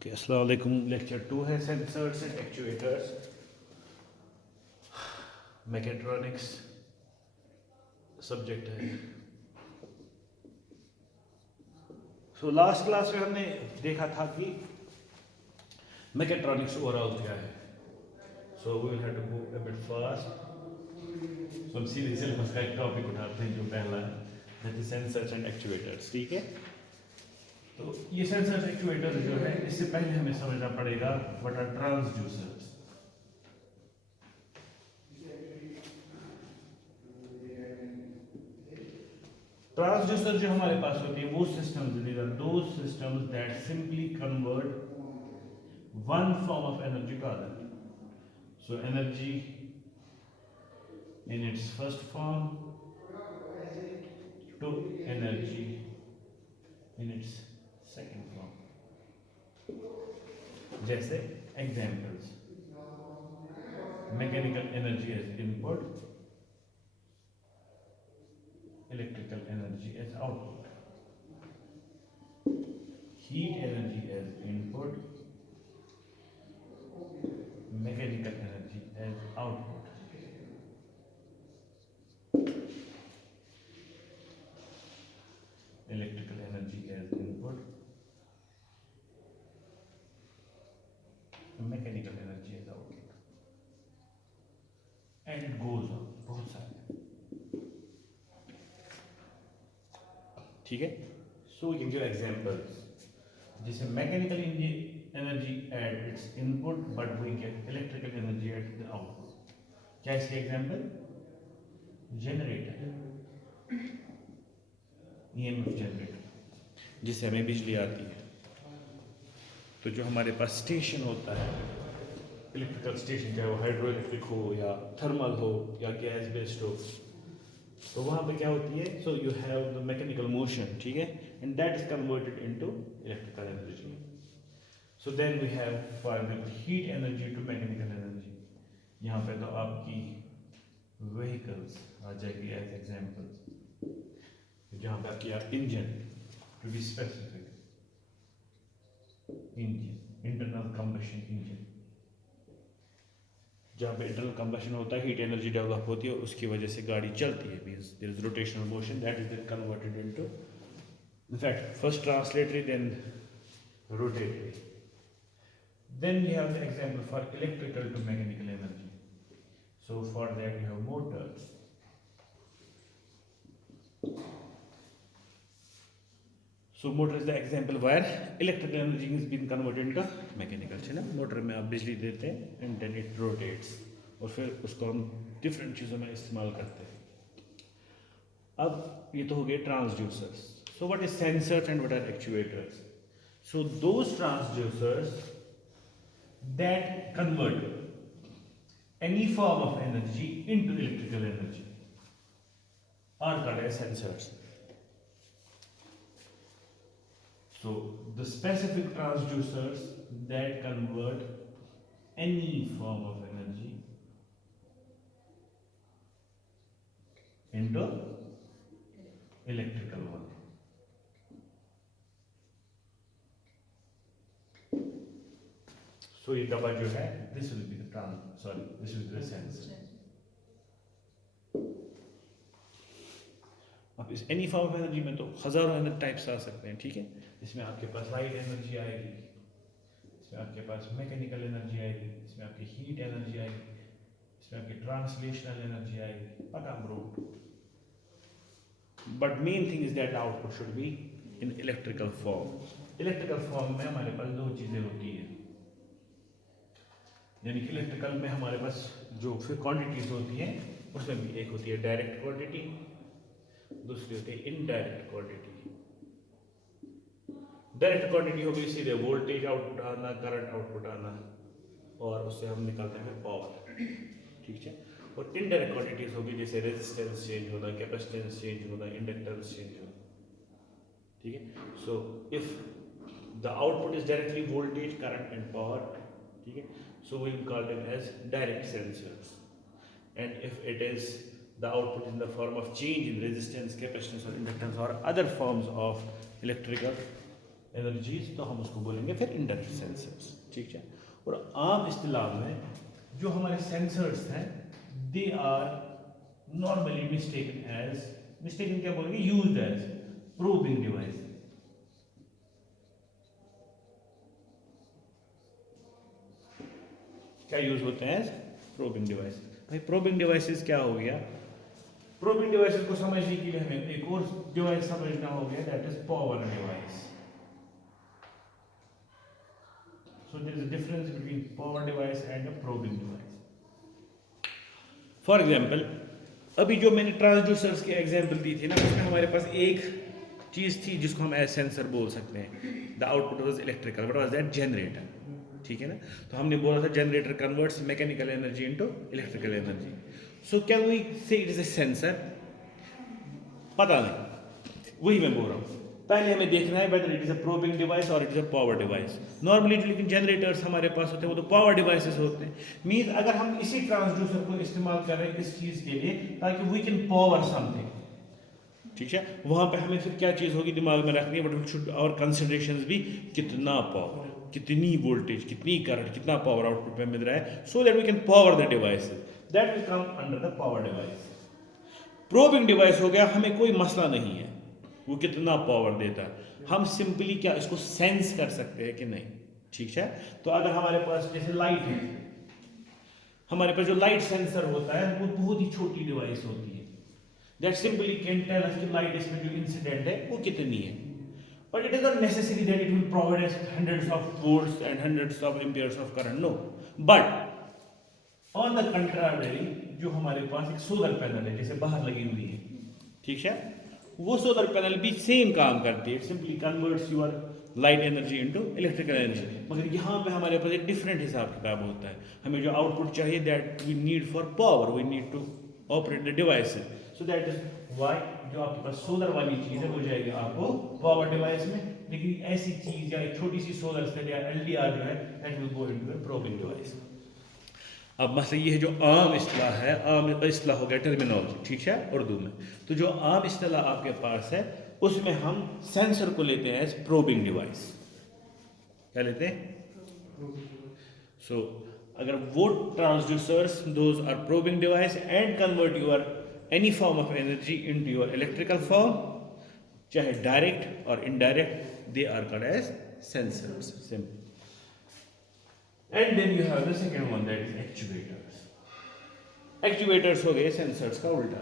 Okay, अस्सलाम वालेकुम। Lecture 2 है sensors and actuators, mechatronics subject है। सो लास्ट क्लास में हमने देखा था कि मैकेट्रॉनिक्स ओवरऑल क्या है। So we will have to go a bit fast. So हम सीधे सिलेबस का एक टॉपिक उठाते हैं जो पहला है, that is sensors and actuators. ठीक है, तो ये सेंसर्स एक्चुएटर्स जो है, इससे पहले हमें समझना पड़ेगा व्हाट आर ट्रांसड्यूसर्स। ट्रांसड्यूसर जो हमारे पास होती है वो systems, these are those systems that simply convert one form of energy to other. So energy in its first form to energy in its second form. जैसे examples, mechanical energy as input, electrical energy as output, heat energy as input, mechanical energy as output. Electrical energy as input, mechanical energy as output, and it goes on बहुत सारे। ठीक है, so we can give examples. जैसे mechanical energy at its input but we get electrical energy at the output. क्या इसके example? Generator, EMF generator, जिससे हमें बिजली आती है। तो जो हमारे पास स्टेशन होता है, इलेक्ट्रिकल स्टेशन, चाहे वो हाइड्रो इलेक्ट्रिक हो या थर्मल हो या गैस बेस्ड हो, तो वहाँ पे क्या होती है? So you have the mechanical motion, ठीक है, and that is converted into electrical energy. So then we have for example heat energy to mechanical energy. यहाँ पे तो आपकी व्हीकल्स आ जाएगी एज एग्जांपल्स, जहाँ पे आपकी engine, to be specific, engine, internal combustion engine, जहाँ पे इंटरनल कंबशन होता है, हीट एनर्जी डेवलप होती है, उसकी वजह से गाड़ी चलती है, means there is rotational motion that is then converted into, in fact first translatory then rotatory. Then we have the example for electrical to mechanical energy. So for that we have motors. So motor is the example where electrical energy is being converted into mechanical, है ना। Motor में आप बिजली देते हैं and then it rotates, और फिर उसको हम डिफरेंट चीज़ों में इस्तेमाल करते हैं। अब ये तो हो गए transducers. So what is sensors and what are actuators? So those transducers that convert any form of energy into electrical energy are called as sensors. So the specific transducers that convert any form of energy into electrical one. So ये डब्बा जो है, this will be the this will be the sensor. अब इस any form of energy में तो हजारों energy types आ सकते हैं, ठीक है। इसमें आपके पास लाइट एनर्जी आएगी, इसमें आपके पास मैकेनिकल एनर्जी आएगी, इसमें आपकी हीट एनर्जी आएगी, इसमें आपकी ट्रांसलेशनल एनर्जी आएगी, पका bro. But main thing is that output should be in electrical form. Electrical form में हमारे पास दो चीजें होती हैं, यानी कि इलेक्ट्रिकल में हमारे पास जो फिर क्वांटिटीज होती हैं, उसमें भी एक होती है डायरेक्ट क्वांटिटी, दूसरी होती है इनडायरेक्ट क्वांटिटी। डायरेक्ट क्वांटिटी होगी सीधे वोल्टेज आउटपुट आना, करंट आउटपुट आना, और उससे हम निकालते हैं पावर, ठीक है। और इनडायरेक्ट क्वांटिटीज होगी जैसे रेजिस्टेंस चेंज होना, कैपेसिटेंस चेंज होना, इंडक्टेंस चेंज होना, ठीक है। So if the output is directly voltage, current and power, ठीक है, so we will call them as direct sensors. And if it is the output in the form of change in resistance, capacitance or inductance or other forms of electrical energies, तो हम उसको बोलेंगे फिर indirect sensors, ठीक है। और आम इस्तिलाह में जो हमारे सेंसर्स हैं दे आर नॉर्मली मिस्टेकन क्या बोलेंगे, यूज्ड एज प्रोबिंग डिवाइस। क्या यूज होते हैं एज प्रोबिंग डिवाइस। भाई प्रोबिंग डिवाइसेस क्या हो गया, प्रोबिंग डिवाइसेस को समझने के लिए हमें एक और डिवाइस समझना हो गया, that is power device. So there is a difference between power device and a probing device. For example, अभी जो मैंने ट्रांसड्यूसर्स के एग्जांपल दी थी ना, उसमें हमारे पास एक चीज़ थी जिसको हम एज सेंसर बोल सकते हैं। The output was electrical, what was that, generator, ठीक है ना। तो हमने बोला था generator converts mechanical energy into electrical energy. So can we say it is a sensor? पता नहीं, वही मैं बोल रहा हूँ। पहले हमें देखना है whether it is a probing device और it is a power device. Normally जो लेकिन जनरेटर्स हमारे पास होते हैं वो तो पावर डिवाइसेस होते हैं। मींस अगर हम इसी ट्रांसड्यूसर को इस्तेमाल कर रहे हैं इस चीज़ के लिए ताकि वी कैन पावर समथिंग, ठीक है, वहाँ पे हमें फिर क्या चीज़ होगी दिमाग में रखनी है, बट शुड और कंसिडरेशंस भी, कितना पावर, कितनी वोल्टेज, कितनी करंट, कितना पावर आउटपुट में मिल रहा है, so that we can power the device, that will come under the power device. Probing device हो गया, हमें कोई मसला नहीं है वो कितना पावर देता है, हम सिंपली क्या इसको सेंस कर सकते हैं कि नहीं, ठीक है। तो अगर हमारे पास जैसे लाइट है, हमारे पास जो लाइट सेंसर होता है वो बहुत ही छोटी डिवाइस होती है, that simply can tell us कि लाइट इसमें जो इंसिडेंट है वो कितनी है, but it is not necessary that it will provide us hundreds of volts and hundreds of amperes of current, no. But on the contrary जो हमारे पास एक सोलर पैनल है जैसे बाहर लगी हुई है, ठीक है, वो सोलर पैनल भी सेम काम करती है, it simply converts your light energy into electrical energy. मगर यहाँ पे हमारे पास एक डिफरेंट हिसाब किताब होता है, हमें जो आउटपुट चाहिए that we need for power, we need to operate the device, so that is why जो आपके पास सोलर वाली चीज़ है वो जाएगी आपको पावर डिवाइस में, लेकिन ऐसी चीज़ या एक छोटी सी सोलर सेल या एलडीआर जो है that will go into the probing device. अब मसला ये है जो आम इस्तिलाह है, आम इस्तिलाह हो गया टर्मिनोलॉजी, ठीक है, उर्दू में। तो जो आम इस्तिलाह आपके पास है उसमें हम सेंसर को लेते हैं एज प्रोबिंग डिवाइस। क्या लेते हैं? सो अगर वो transducers those are probing device and convert your any form of energy into your electrical form, चाहे डायरेक्ट और indirect, they are called as sensors, simple. And then you have the second one, that is actuators. Actuators हो गए sensors का उल्टा।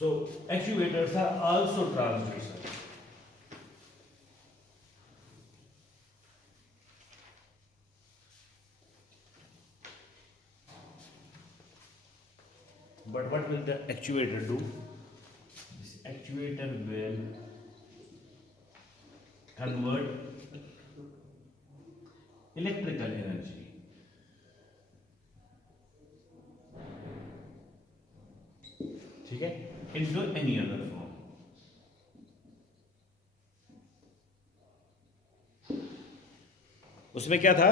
So actuators are also transducers. But what will the actuator do? This actuator will convert electrical energy ठीक है into any other form। उसमें क्या था,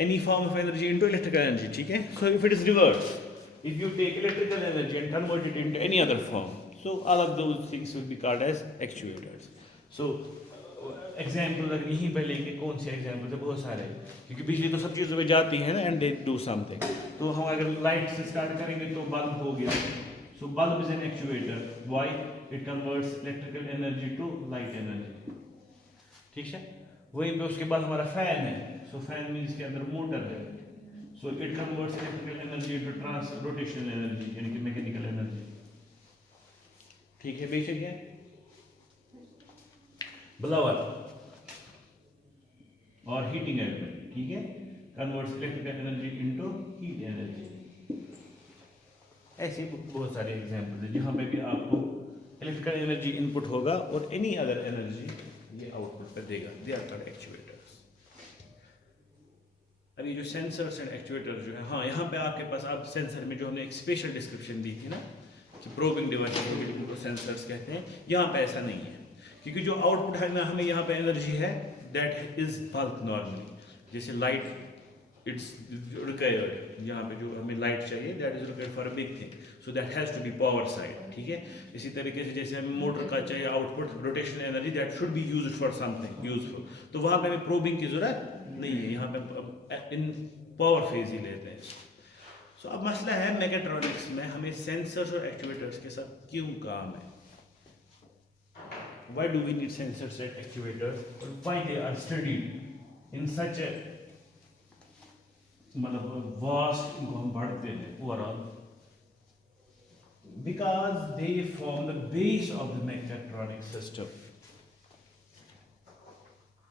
any form of energy into electrical energy, ठीक है। So if it is reverse, if you take electrical energy and convert it into any other form, so all of those things will be called as actuators। So example अगर यहीं पे लेंगे, कौन से example है, बहुत सारे, क्योंकि बिजली तो सब चीज़ों में जाती है ना, एंड दे डू समथिंग। तो हम अगर लाइट से स्टार्ट करेंगे तो बल्ब हो गया, so bulb is an actuator, why it converts electrical energy to light energy, ठीक है। वहीं पे उसके बाद हमारा फैन है, सो फैन मीन्स के अंदर मोटर है, so it converts electrical energy to trans rotational energy यानी कि मैकेनिकल एनर्जी, ठीक है। बेशक है ब्लावर और हीटिंग एलिमेंट, ठीक है, converts electrical energy into heat energy. ऐसे बहुत सारे एग्जांपल्स हैं जहाँ पे भी आपको इलेक्ट्रिकल एनर्जी इनपुट होगा और एनी अदर एनर्जी ये आउटपुट पर देगा, दे आर कॉल्ड एक्चुएटर्स। अब ये जो सेंसर्स एंड एक्चुएटर्स जो है, हाँ यहाँ पे आपके पास आप सेंसर में जो हमने एक स्पेशल डिस्क्रिप्शन दी थी ना, प्रोबिंग डिवाइस को सेंसर्स कहते हैं, यहाँ पे ऐसा नहीं है, क्योंकि जो आउटपुट है ना हमें यहाँ पे एनर्जी है दैट इज बल्क नॉर्मली, जैसे लाइट इट्स रिक्वायर्ड, यहाँ पे जो हमें लाइट चाहिए that is required for a big thing, so that has to be power side, ठीक है। इसी तरीके से जैसे हमें मोटर का चाहिए output rotational energy that should be used for something useful, तो वहाँ पे हमें प्रोबिंग की जरूरत नहीं है, यहाँ पे इन पावर फेज ही लेते हैं। सो अब मसला है मैकेट्रॉनिक्स में हमें सेंसर्स और एक्चुएटर्स के साथ क्यों काम है, why do we need sensors and actuators, or why they are studied in such a मतलब वास्ट, इनको हम पढ़ते हैं overall, because they form the base of the mechatronic system.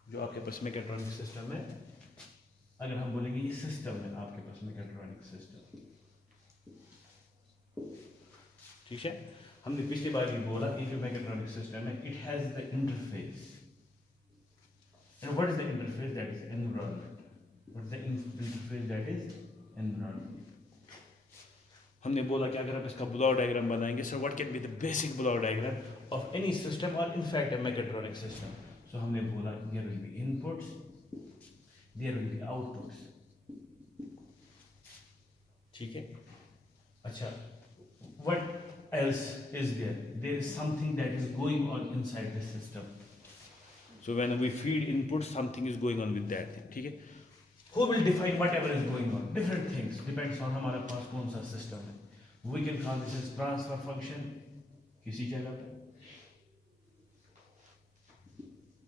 जो आपके पास मैकेट्रॉनिक सिस्टम है, अगर हम बोलेंगे ये सिस्टम है आपके पास मैकेट्रॉनिक सिस्टम, ठीक है। हमने पिछली बार भी बोला कि जो मैकेट्रॉनिक सिस्टम है it has the interface, and what is the interface, that is environment, what is the interface, that is environment. हमने बोला कि अगर आप इसका ब्लॉक डायग्राम बनाएंगे, so what can be the basic block diagram of any system और in fact a mechatronic system. So हमने बोला there will be inputs, there will be outputs, ठीक है। अच्छा, what else is there, there is something that is going on inside the system, so when we feed input something is going on with that thing, ठीक है। who will define whatever is going on, different things depends on हमारे पास कौन सा system है। we can call this as transfer function किसी जगह पे,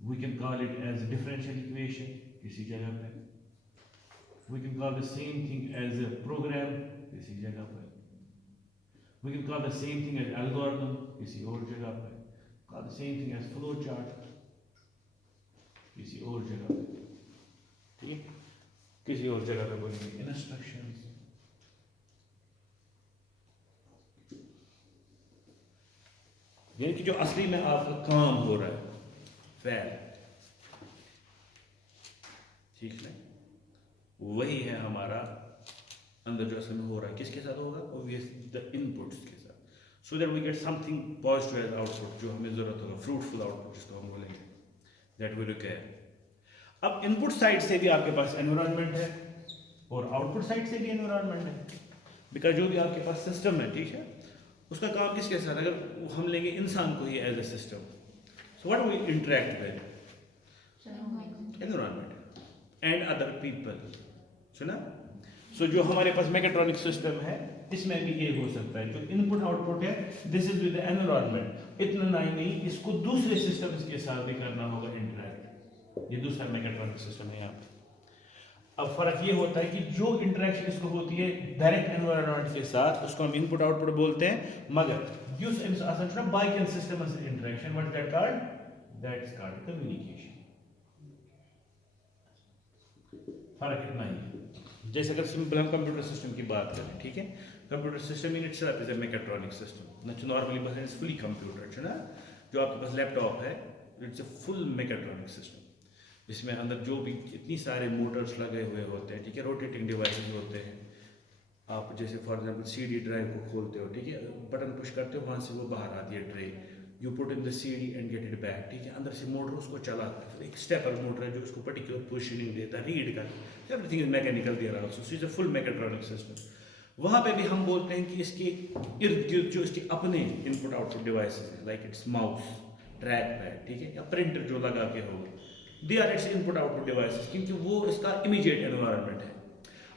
we can call it as differential equation किसी जगह पे, we can call the same thing as a program किसी जगह पे, we can call the same thing as algorithm किसी और जगह पे, call the same thing as flow chart किसी और जगह पे, ठीक, किसी और जगह पे बोलेंगे instructions, यानी कि जो असली में आपका काम हो रहा है फैल, ठीक है, वही है हमारा अंदर जो असल में हो रहा है, किसके साथ होगा, ऑब्वियसली द इनपुट्स के साथ, so that we get something positive as output, जो हमें जरूरत होगा, फ्रूटफुल आउटपुट जिसको हम बोलेंगे, दैट वी रिक्वायर। अब इनपुट साइड से भी आपके पास एनवायरनमेंट है और आउटपुट साइड से भी एनवायरनमेंट है, बिकॉज जो भी आपके पास सिस्टम है, ठीक है, उसका काम किसके साथ, अगर हम लेंगे इंसान को ही as a system, so what we interact with environment and other people, सुना। सो जो हमारे पास मैकेट्रॉनिक सिस्टम है इसमें भी ये हो सकता है, जो इनपुट आउटपुट है दिस इज विद एनवायरनमेंट, इतना नहीं इसको दूसरे सिस्टम्स के साथ भी करना होगा इंटरेक्ट, ये दूसरा मैकेट्रॉनिक सिस्टम है यहाँ पे। अब फर्क ये होता है कि जो इंटरेक्शन इसको होती है डायरेक्ट एनवायरनमेंट के साथ उसको हम इनपुट आउटपुट बोलते हैं, मगर यूज असल बाइकन system interaction, what that called, that is called communication. फर्क इतना ही है। जैसे अगर सिंपल हम कंप्यूटर सिस्टम की बात करें, ठीक है, computer system in itself is a mechatronic system, न नॉर्मली बस इट्स फुली कंप्यूटर, है ना। जो आपके पास लैपटॉप है it's a full mechatronic system, जिसमें अंदर जो भी इतनी सारे मोटर्स लगे हुए होते हैं, ठीक है, रोटेटिंग डिवाइसेस होते हैं। आप जैसे फॉर एग्जांपल सीडी ड्राइव को खोलते हो, ठीक है, बटन पुश करते हो, वहाँ से वो बाहर आती है tray, you put in the CD and get it back, ठीक है, अंदर से मोटर उसको चलाता है, एक स्टेपर मोटर है जो उसको पर्टिकुलर पोजिशनिंग देता है, रीड करता है, everything is mechanical there also, so it's a full mechatronic system. वहाँ पे भी हम बोलते हैं कि इसके इर्द गिर्द जो इसके अपने इनपुट आउटपुट डिवाइसेस हैं, like it's mouse, track pad, ठीक है, या प्रिंटर जो लगा के होगा, they are its input output devices, क्योंकि वो इसका इमीडिएट एनवायरनमेंट है।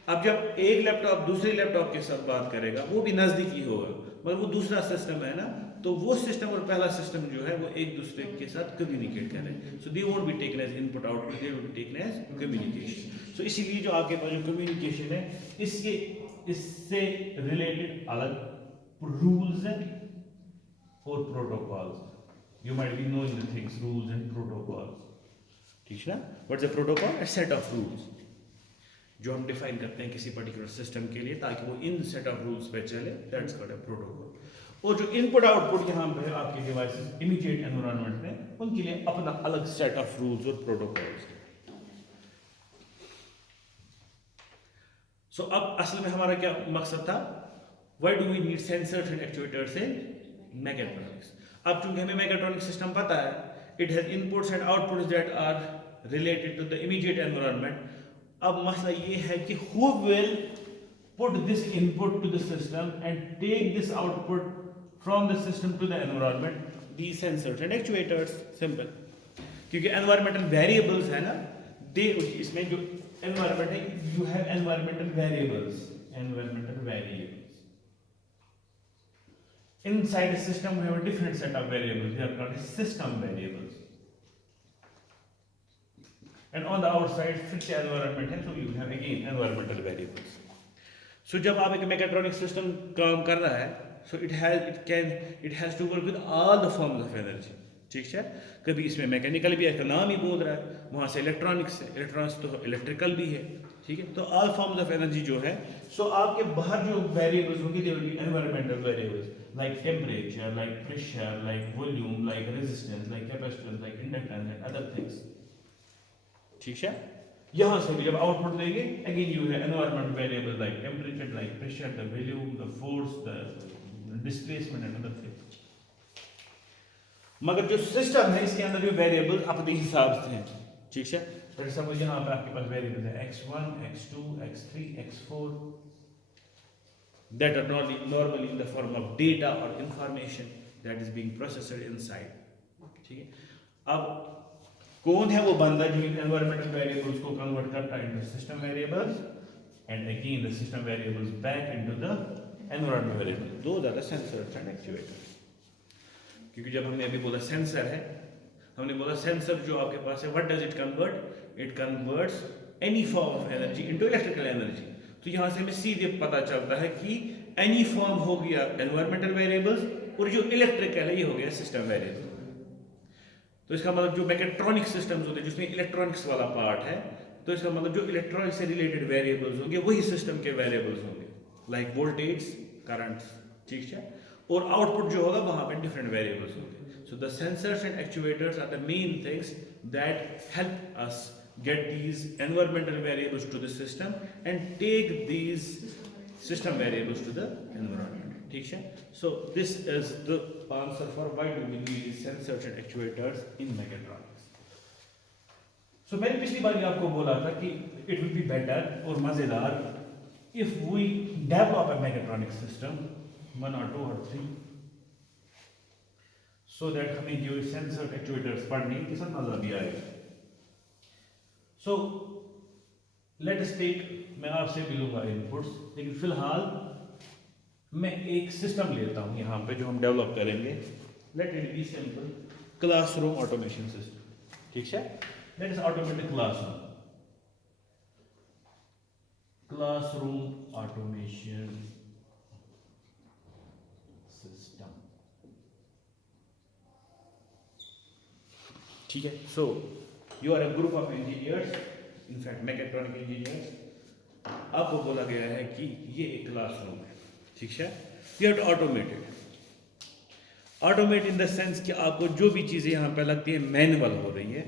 अब जब एक लैपटॉप दूसरे लैपटॉप के साथ बात करेगा वो भी नज़दीकी होगा, मगर वो दूसरा सिस्टम है ना, तो वो सिस्टम और पहला सिस्टम जो है वो एक दूसरे के साथ कम्युनिकेट कर रहे हैं, so they won't be taken as input output, they will be taken as communication. So इसीलिए जो आपके पास जो कम्युनिकेशन है इससे रिलेटेड अलग रूल्स हैं और protocols, you might be knowing the things, rules and protocols, ठीक है ना। What's a protocol, a set of rules जो हम डिफाइन करते हैं किसी पर्टिकुलर सिस्टम के लिए ताकि वो इन सेट ऑफ रूल्स पे चले, दैट्स कॉल्ड अ प्रोटोकॉल। और जो इनपुट आउटपुट यहाँ पे आपके डिवाइसेस इमीडिएट एनवायरनमेंट में, उनके लिए अपना अलग सेट ऑफ रूल्स और प्रोटोकॉल्स। सो अब असल में हमारा क्या मकसद था, why do we need sensors and actuators in mechatronics. अब चूंकि हमें मैकेट्रॉनिक सिस्टम पता है, it has inputs and outputs that are related to the immediate environment, अब मसला ये है कि who will put this input to the system and take this output from the system to the environment? These sensors and actuators. Simple. क्योंकि environmental variables है ना, दे इसमें जो environment है, you have environmental variables. Inside the system we have a different set of variables. They are called system variables. And on the outside फिर से environment है, so you have again environmental variables. So जब आप एक mechatronic system काम कर रहा है, so it has to work with all the forms of energy. ठीक है, कभी इसमें मैकेनिकल भी है, इसका नाम ही बोल रहा है, वहाँ से इलेक्ट्रॉनिक्स है, इलेक्ट्रॉनिक्स तो इलेक्ट्रिकल भी है, ठीक है, तो ऑल फॉर्म्स ऑफ एनर्जी जो है, सो आपके बाहर जो वेरिएबल्स होंगे दे will B environmental variables like temperature, like pressure, like volume, like resistance, like capacitance, like inductance and other things. ठीक है, यहाँ से भी जब आउटपुट देंगे again you have environmental variables like temperature, like pressure, the volume, the force, the displacement and other things. मगर जो system है इसके अंदर जो वेरिएबल अपने हिसाब से हैं. ठीक है, फॉर एग्जांपल यहाँ पे आपके पास वेरिएबल है x1, x2, x3, x4 that are normally in the form of data or information that is being processed inside. ठीक है, अब कौन है वो बंदा जो इन एनवायरमेंटल वेरिएबल्स को कन्वर्ट करता है into system variables and again the system variables back into the environmental variable. Those are the sensors and actuators. क्योंकि जब हमने अभी बोला सेंसर है, हमने बोला सेंसर जो आपके पास है, what does it convert? It converts any form of energy into electrical energy. तो यहाँ से हमें सीधे पता चलता है कि एनी फॉर्म हो गया एनवायरमेंटल वेरिएबल्स और जो इलेक्ट्रिकल है ये हो गया सिस्टम वेरिएबल. तो इसका मतलब जो मैकेट्रॉनिक सिस्टम्स होते हैं जिसमें इलेक्ट्रॉनिक्स वाला पार्ट है, तो इसका मतलब जो इलेक्ट्रॉनिक से रिलेटेड वेरिएबल्स होंगे वही सिस्टम के वेरिएबल्स होंगे, लाइक वोल्टेज, करंट्स. ठीक है, और आउटपुट जो होगा वहां पे डिफरेंट वेरिएबल्स होंगे. So the sensors and actuators are the main things that help us get these environmental variables to the system and take these system variables to the environment. ठीक है, so this is the answer for why do we need sensors and actuators in mechatronics. So मैंने पिछली बार आपको बोला था कि it will be better और मजेदार if we develop a mechatronic system 1 or 2 or 3 so that हमें जो sensor actuators पढ़ने की सब मजा भी आएगा. So let us take, मैं आपसे भी लूँगा इनपुट्स, लेकिन फिलहाल मैं एक सिस्टम लेता हूँ यहाँ पे जो हम डेवलप करेंगे. Let it be simple classroom automation system. ठीक है, let us automate classroom automation system. ठीक है, सो you are a group of engineers, in fact mechatronic engineers. आपको बोला गया है कि ये एक क्लासरूम है. ठीक है, you have to automate it. Automate in the sense कि आपको जो भी चीज़ें यहाँ पे लगती है मैनुअल हो रही है.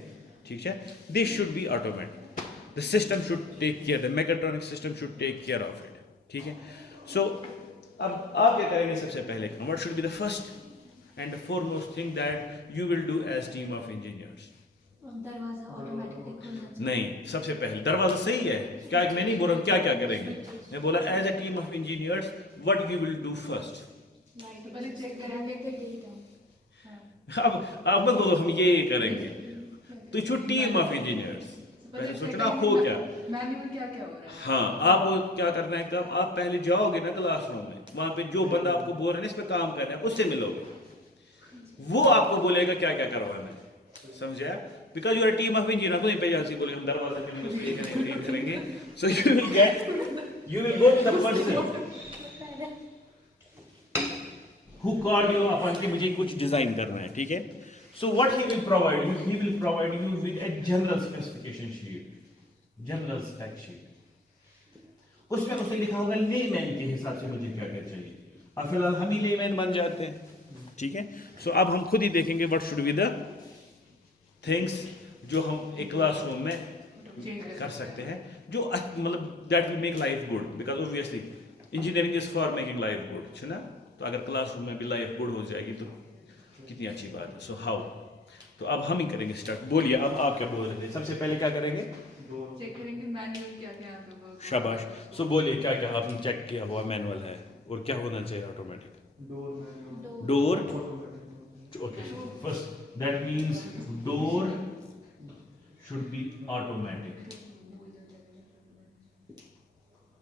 ठीक है, this should be automated. The system should take care, the mechatronic system should take care of it. ठीक है, so अब आप क्या करेंगे सबसे पहले? What should be the first and the foremost thing that you will do as team of engineers? दरवाजा automatically खुलना चाहिए. नहीं, सबसे पहले दरवाजा सही है. क्या मैं नहीं बोल रहा हूँ क्या क्या करेंगे, मैं बोला as a team of engineers what you will do first. पहले चेक करेंगे कि ठीक है. अब मैं बोलो हम ये करेंगे, तो जो टीम ऑफ इंजीनियर्स पहले सोचना आप हो क्या, मैनुअल क्या क्या हो रहा है. हाँ, आपको क्या करना है, कब आप पहले जाओगे ना क्लासरूम में, वहाँ पे जो बंदा आपको बोल रहा है इस पे काम करना है उससे मिलोगे, वो आपको बोलेगा क्या क्या करवाना है. समझे? Because you are a team of engineers, कोई पे जाके बोले हम दरवाजा करेंगे, ये करेंगे, ये करेंगे. So you will go to the person who called you upon कि मुझे कुछ डिजाइन करना है. ठीक है, so what he will provide you? He will provide you with a general specification sheet, general spec sheet. उसमें उसने लिखा होगा लेमैन के हिसाब से मुझे क्या क्या चाहिए. अब फिलहाल हम ही लेमैन बन जाते हैं. ठीक है, so अब हम खुद ही देखेंगे what should be the things जो हम एक क्लासरूम में कर सकते हैं, जो मतलब that will make life good. Because obviously engineering is for making life good, है ना. तो अगर क्लासरूम में भी लाइफ गुड हो जाएगी तो कितनी अच्छी बात है. सो हाउ, तो अब हम ही करेंगे स्टार्ट. बोलिए अब आप क्या बोल रहे थे. सबसे पहले क्या करेंगे? चेक करेंगे मैनुअल क्या क्या यहाँ पे वर्क शाबाश। सो बोलिए क्या क्या आपने चेक किया हुआ मैनुअल है और क्या होना चाहिए automatic? Door, okay, first that means door should be automatic.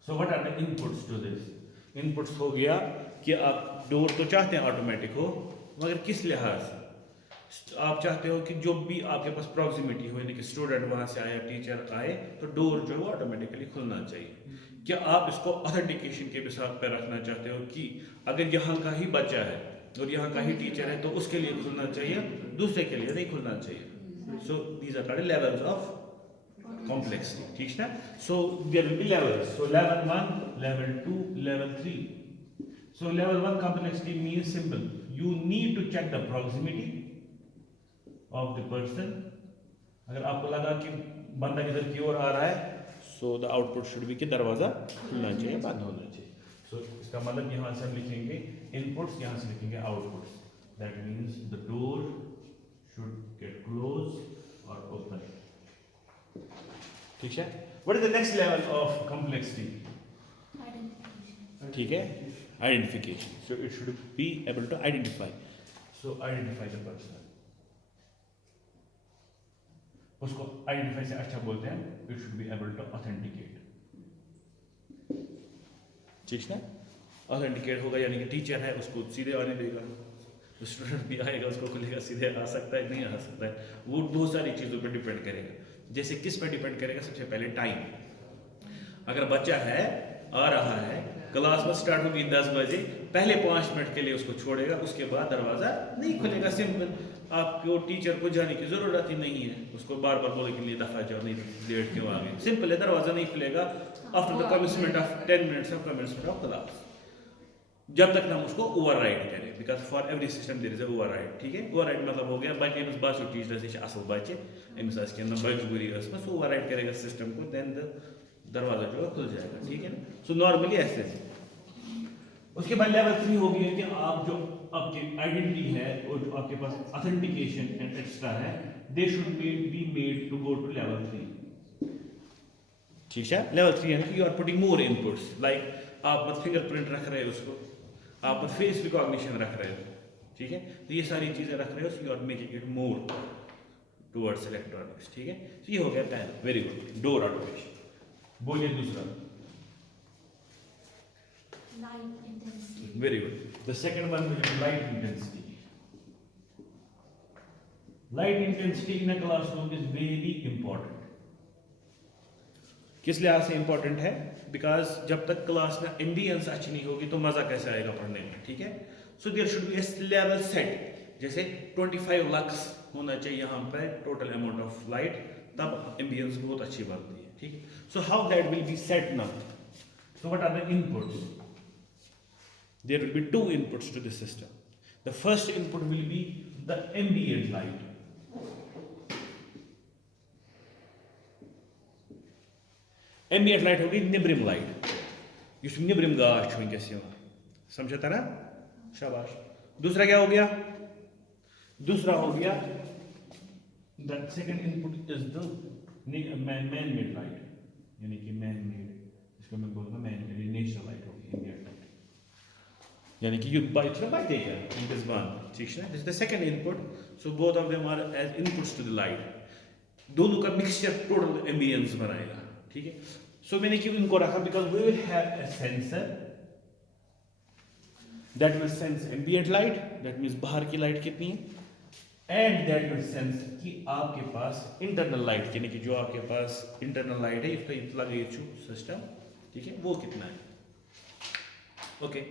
So what are the inputs to this? Inputs हो गया कि आप डोर तो चाहते हैं ऑटोमेटिक हो, मगर किस लिहाज से? आप चाहते हो कि जो भी आपके पास प्रॉक्सिमिटी हो, यानी कि स्टूडेंट वहां से आया, टीचर आए, तो डोर जो है वो ऑटोमेटिकली खुलना चाहिए। क्या आप इसको ऑथेंटिकेशन के हिसाब पर रखना चाहते हो कि अगर यहाँ का ही बच्चा है और यहाँ का ही टीचर है तो उसके लिए खुलना चाहिए, दूसरे के लिए नहीं खुलना चाहिए? So these are called levels of complexity, ठीक है? So there will be levels. So level 1, level 2, level 3. So level 1 complexity means simple. You need to check the proximity of the person. अगर आपको लगा कि बंदा इधर की ओर आ रहा है, so the output should be कि दरवाजा खुलना चाहिए, बंद होना चाहिए. So इसका मतलब यहाँ से हम लिखेंगे inputs, यहाँ से लिखेंगे outputs. That means the door should get closed or open. ठीक है? What is the next level of complexity? ठीक है? Identification. So it should be able to identify. So identify the person. उसको identify से अच्छा बोलते हैं, it should be able to authenticate. ठीक है? Authenticate होगा यानी कि टीचर है उसको सीधे आने देगा, स्टूडेंट भी आएगा उसको खुलेगा, सीधे आ सकता है नहीं आ सकता है, वो बहुत सारी चीज़ों पर डिपेंड करेगा। जैसे किस पर डिपेंड करेगा? सबसे पहले टाइम। अगर बच्चा है आ रहा है, क्लास में स्टार्ट होगी 10 बजे, पहले 5 मिनट के लिए उसको छोड़ेगा, उसके बाद दरवाज़ा नहीं खुलेगा। सिंपल, आपको टीचर को जाने की ज़रूरत ही नहीं है, उसको बार बार बोले के लिए दफ़ा जाओ, नहीं लेट क्यों आ गए। सिंपल है, दरवाज़ा नहीं खुलेगा after the commitment of 10 minutes of commitment of class, जब तक हम उसको ओवरराइड करें, because for every system there is a override. ठीक है? ओवरराइड मतलब हो गया बच्चे अमिस बासो टीचर से असल बच्चे अमिस आस के मजबूरी सो ओवरराइड करेगा सिस्टम को, देन दरवाजा जो है खुल जाएगा। ठीक है ना? सो नॉर्मली ऐसे। उसके बाद लेवल 3 हो गया कि आप जो आपकी आइडेंटिटी है और जो आपके पास ऑथेंटिकेशन एंड एक्स्ट्रा है, they should be made to go to level 3। ठीक है? लेवल 3 यानी कि you are putting more inputs, like आप फिंगरप्रिंट रख रहे हो, उसको आप फेस रिकॉग्निशन रख रहे हो। ठीक है? तो ये सारी चीजें रख रहे हो, so you are making it more towards electronics. ठीक है? तो ये हो गया पहला, वेरी गुड, डोर ऑटोमेशन। बोलिए दूसरा। Light intensity. Very good. The second one will be light intensity. Light intensity in a classroom is very important. किस लिहाज से इंपॉर्टेंट है? बिकॉज जब तक क्लास में एम्बियंस अच्छी नहीं होगी तो मजा कैसे आएगा पढ़ने में? ठीक है? So there should be a level set, जैसे 25 लक्स होना चाहिए यहाँ पे टोटल अमाउंट ऑफ लाइट, तब एम्बियंस बहुत अच्छी बनती है। ठीक है? So how that will be set now? So what are the inputs? There will be 2 inputs to this system. The first input will be the ambient light. Ambient light होगी निब्रिम light, इस निब्रिम गाश वनकस समझता ना? शाबाश। दूसरा क्या हो गया? दूसरा हो गया the second input is the man made light, यानी कि मैन मेड, इसको मैं बोलूँगा मैन मेड, नेचुरल लाइट होगी एम्बियंट लाइट, यानी कि यू बाय थ्रू बाय देगा इन दिस वन। ठीक है? This is the second input. So both of them are as inputs to the light, दोनों का मिक्सचर टोटल एम्बियंस बनाएगा। ठीक है? सो मैंने क्यों इनको रखा? Because we will have a sensor that will sense ambient light, that means बाहर की लाइट कितनी है, एंड दैट विल सेंस कि आपके पास इंटरनल लाइट, यानी कि जो आपके पास इंटरनल लाइट है इसका इतना सिस्टम, ठीक है, वो कितना है। ओके,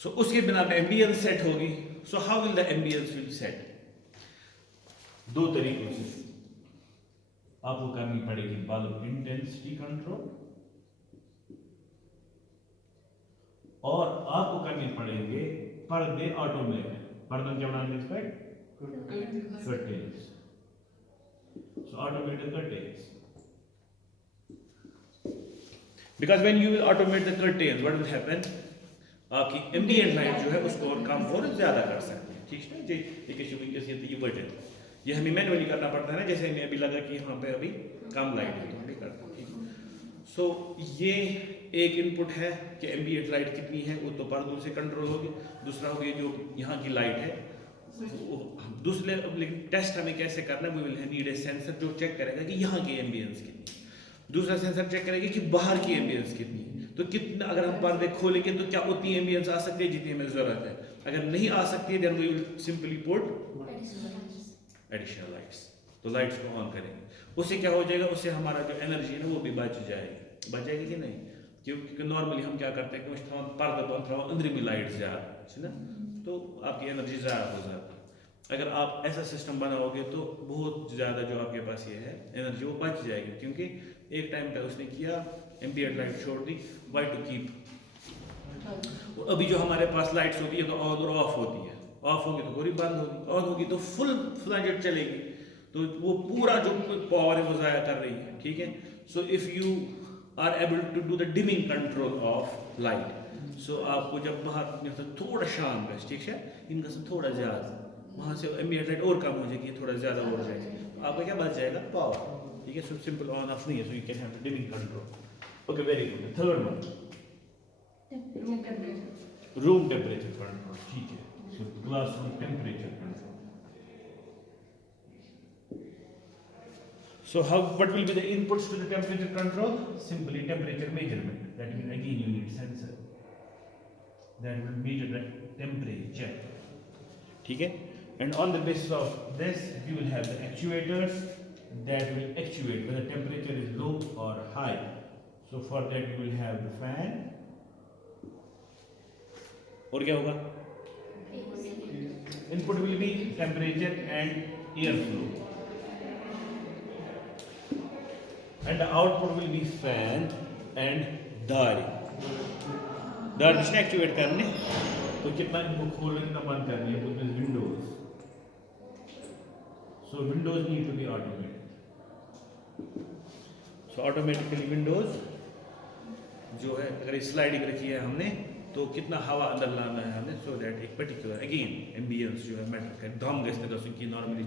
सो उसके बिना पे एम्बियंस सेट होगी. So how will the ambience will set? दो तरीकों से आपको करनी पड़ेगी बल्ब इंटेंसिटी कंट्रोल, और आपको करने पड़ेंगे पर्दे ऑटोमेटिक. पर्दों क्या बनाने इस पर? Curtains. So automated curtains. Because when you will automate the curtains, what will happen? आपकी एम्बियंट लाइट जो है उसको और कम और ज्यादा कर सकते हैं. ठीक है? ये वजह ये हमें मैनुअली करना पड़ता है ना, जैसे हमें अभी लगा कि यहाँ पे अभी कम लाइट है तो हम भी करते हैं, ठीक है। सो ये एक इनपुट है कि एम्बिएंट लाइट कितनी है, वो तो पर्दों से कंट्रोल होगी। दूसरा हो गया जो यहाँ की लाइट है दूसरे, लेकिन टेस्ट हमें कैसे करना है, we will need a sensor जो चेक करेगा कि यहाँ की एम्बियंस कितनी है। दूसरा सेंसर चेक करेगा कि बाहर की एम्बियंस कितनी है, तो कितना अगर हम पर्दे खोलेंगे तो क्या उतनी एम्बियंस आ सकती है जितनी हमें ज़रूरत है। अगर नहीं आ सकती है then we will simply put additional lights, तो लाइट्स को ऑन करेंगे। उससे क्या हो जाएगा, उससे हमारा जो एनर्जी है ना वो भी बच जाएगी कि नहीं, क्योंकि नॉर्मली हम क्या करते हैं कि पर्दा बंद थोड़ा अंदर भी लाइट ज़्यादा ना, तो आपकी एनर्जी ज़्यादा हो जाती है। अगर आप ऐसा सिस्टम बनाओगे तो बहुत ज़्यादा जो आपके पास ये है एनर्जी वो बच जाएगी, क्योंकि एक टाइम पे उसने किया एम्बिएंट लाइट छोड़ दी, वाई टू कीप। अभी जो हमारे पास लाइट्स होती है तो ऑन और ऑफ होती है, ऑफ होगी तो पूरी बंद होगी, ऑन होगी तो फुल फ्लैशलाइट चलेगी, तो वो पूरा जो पावर है वो ज़ाया कर रही है, ठीक है। So if you are able to do the dimming control of light, so आपको जब बाहर थोड़ा शाम का ठीक है इनका से थोड़ा ज़्यादा वहाँ से एम्बिएंट लाइट और कम हो जाएगी, थोड़ा ज़्यादा हो जाएगी, तो आपका क्या बच जाएगा पावर, ठीक है। सो सिंपल ऑन ऑफ नहीं है, so you can have dimming control. Okay, very good. Third one room temperature control, ठीक है। So classroom temperature control. So what will be the inputs to the temperature control? Simply temperature measurement. That means again you need sensor that will measure the temperature. ठीक है? And on the basis of this, you will have the actuators that will actuate whether temperature is low or high. So for that you will have the fan. और क्या होगा? Input will be temperature and airflow. And the output will be fan and दार किसने activate करने, तो कितना इनको खोलना कितना बंद करनी है, बोलते हैं windows. So windows need to be automated. So automatically windows जो है अगर स्लाइडिंग रखी है हमने तो कितना हवा अंदर लाना है हमने, सो दैट एक पर्टिकुलर अगेन एम्बियंस जो है मैटर कर दम गए की नॉर्मली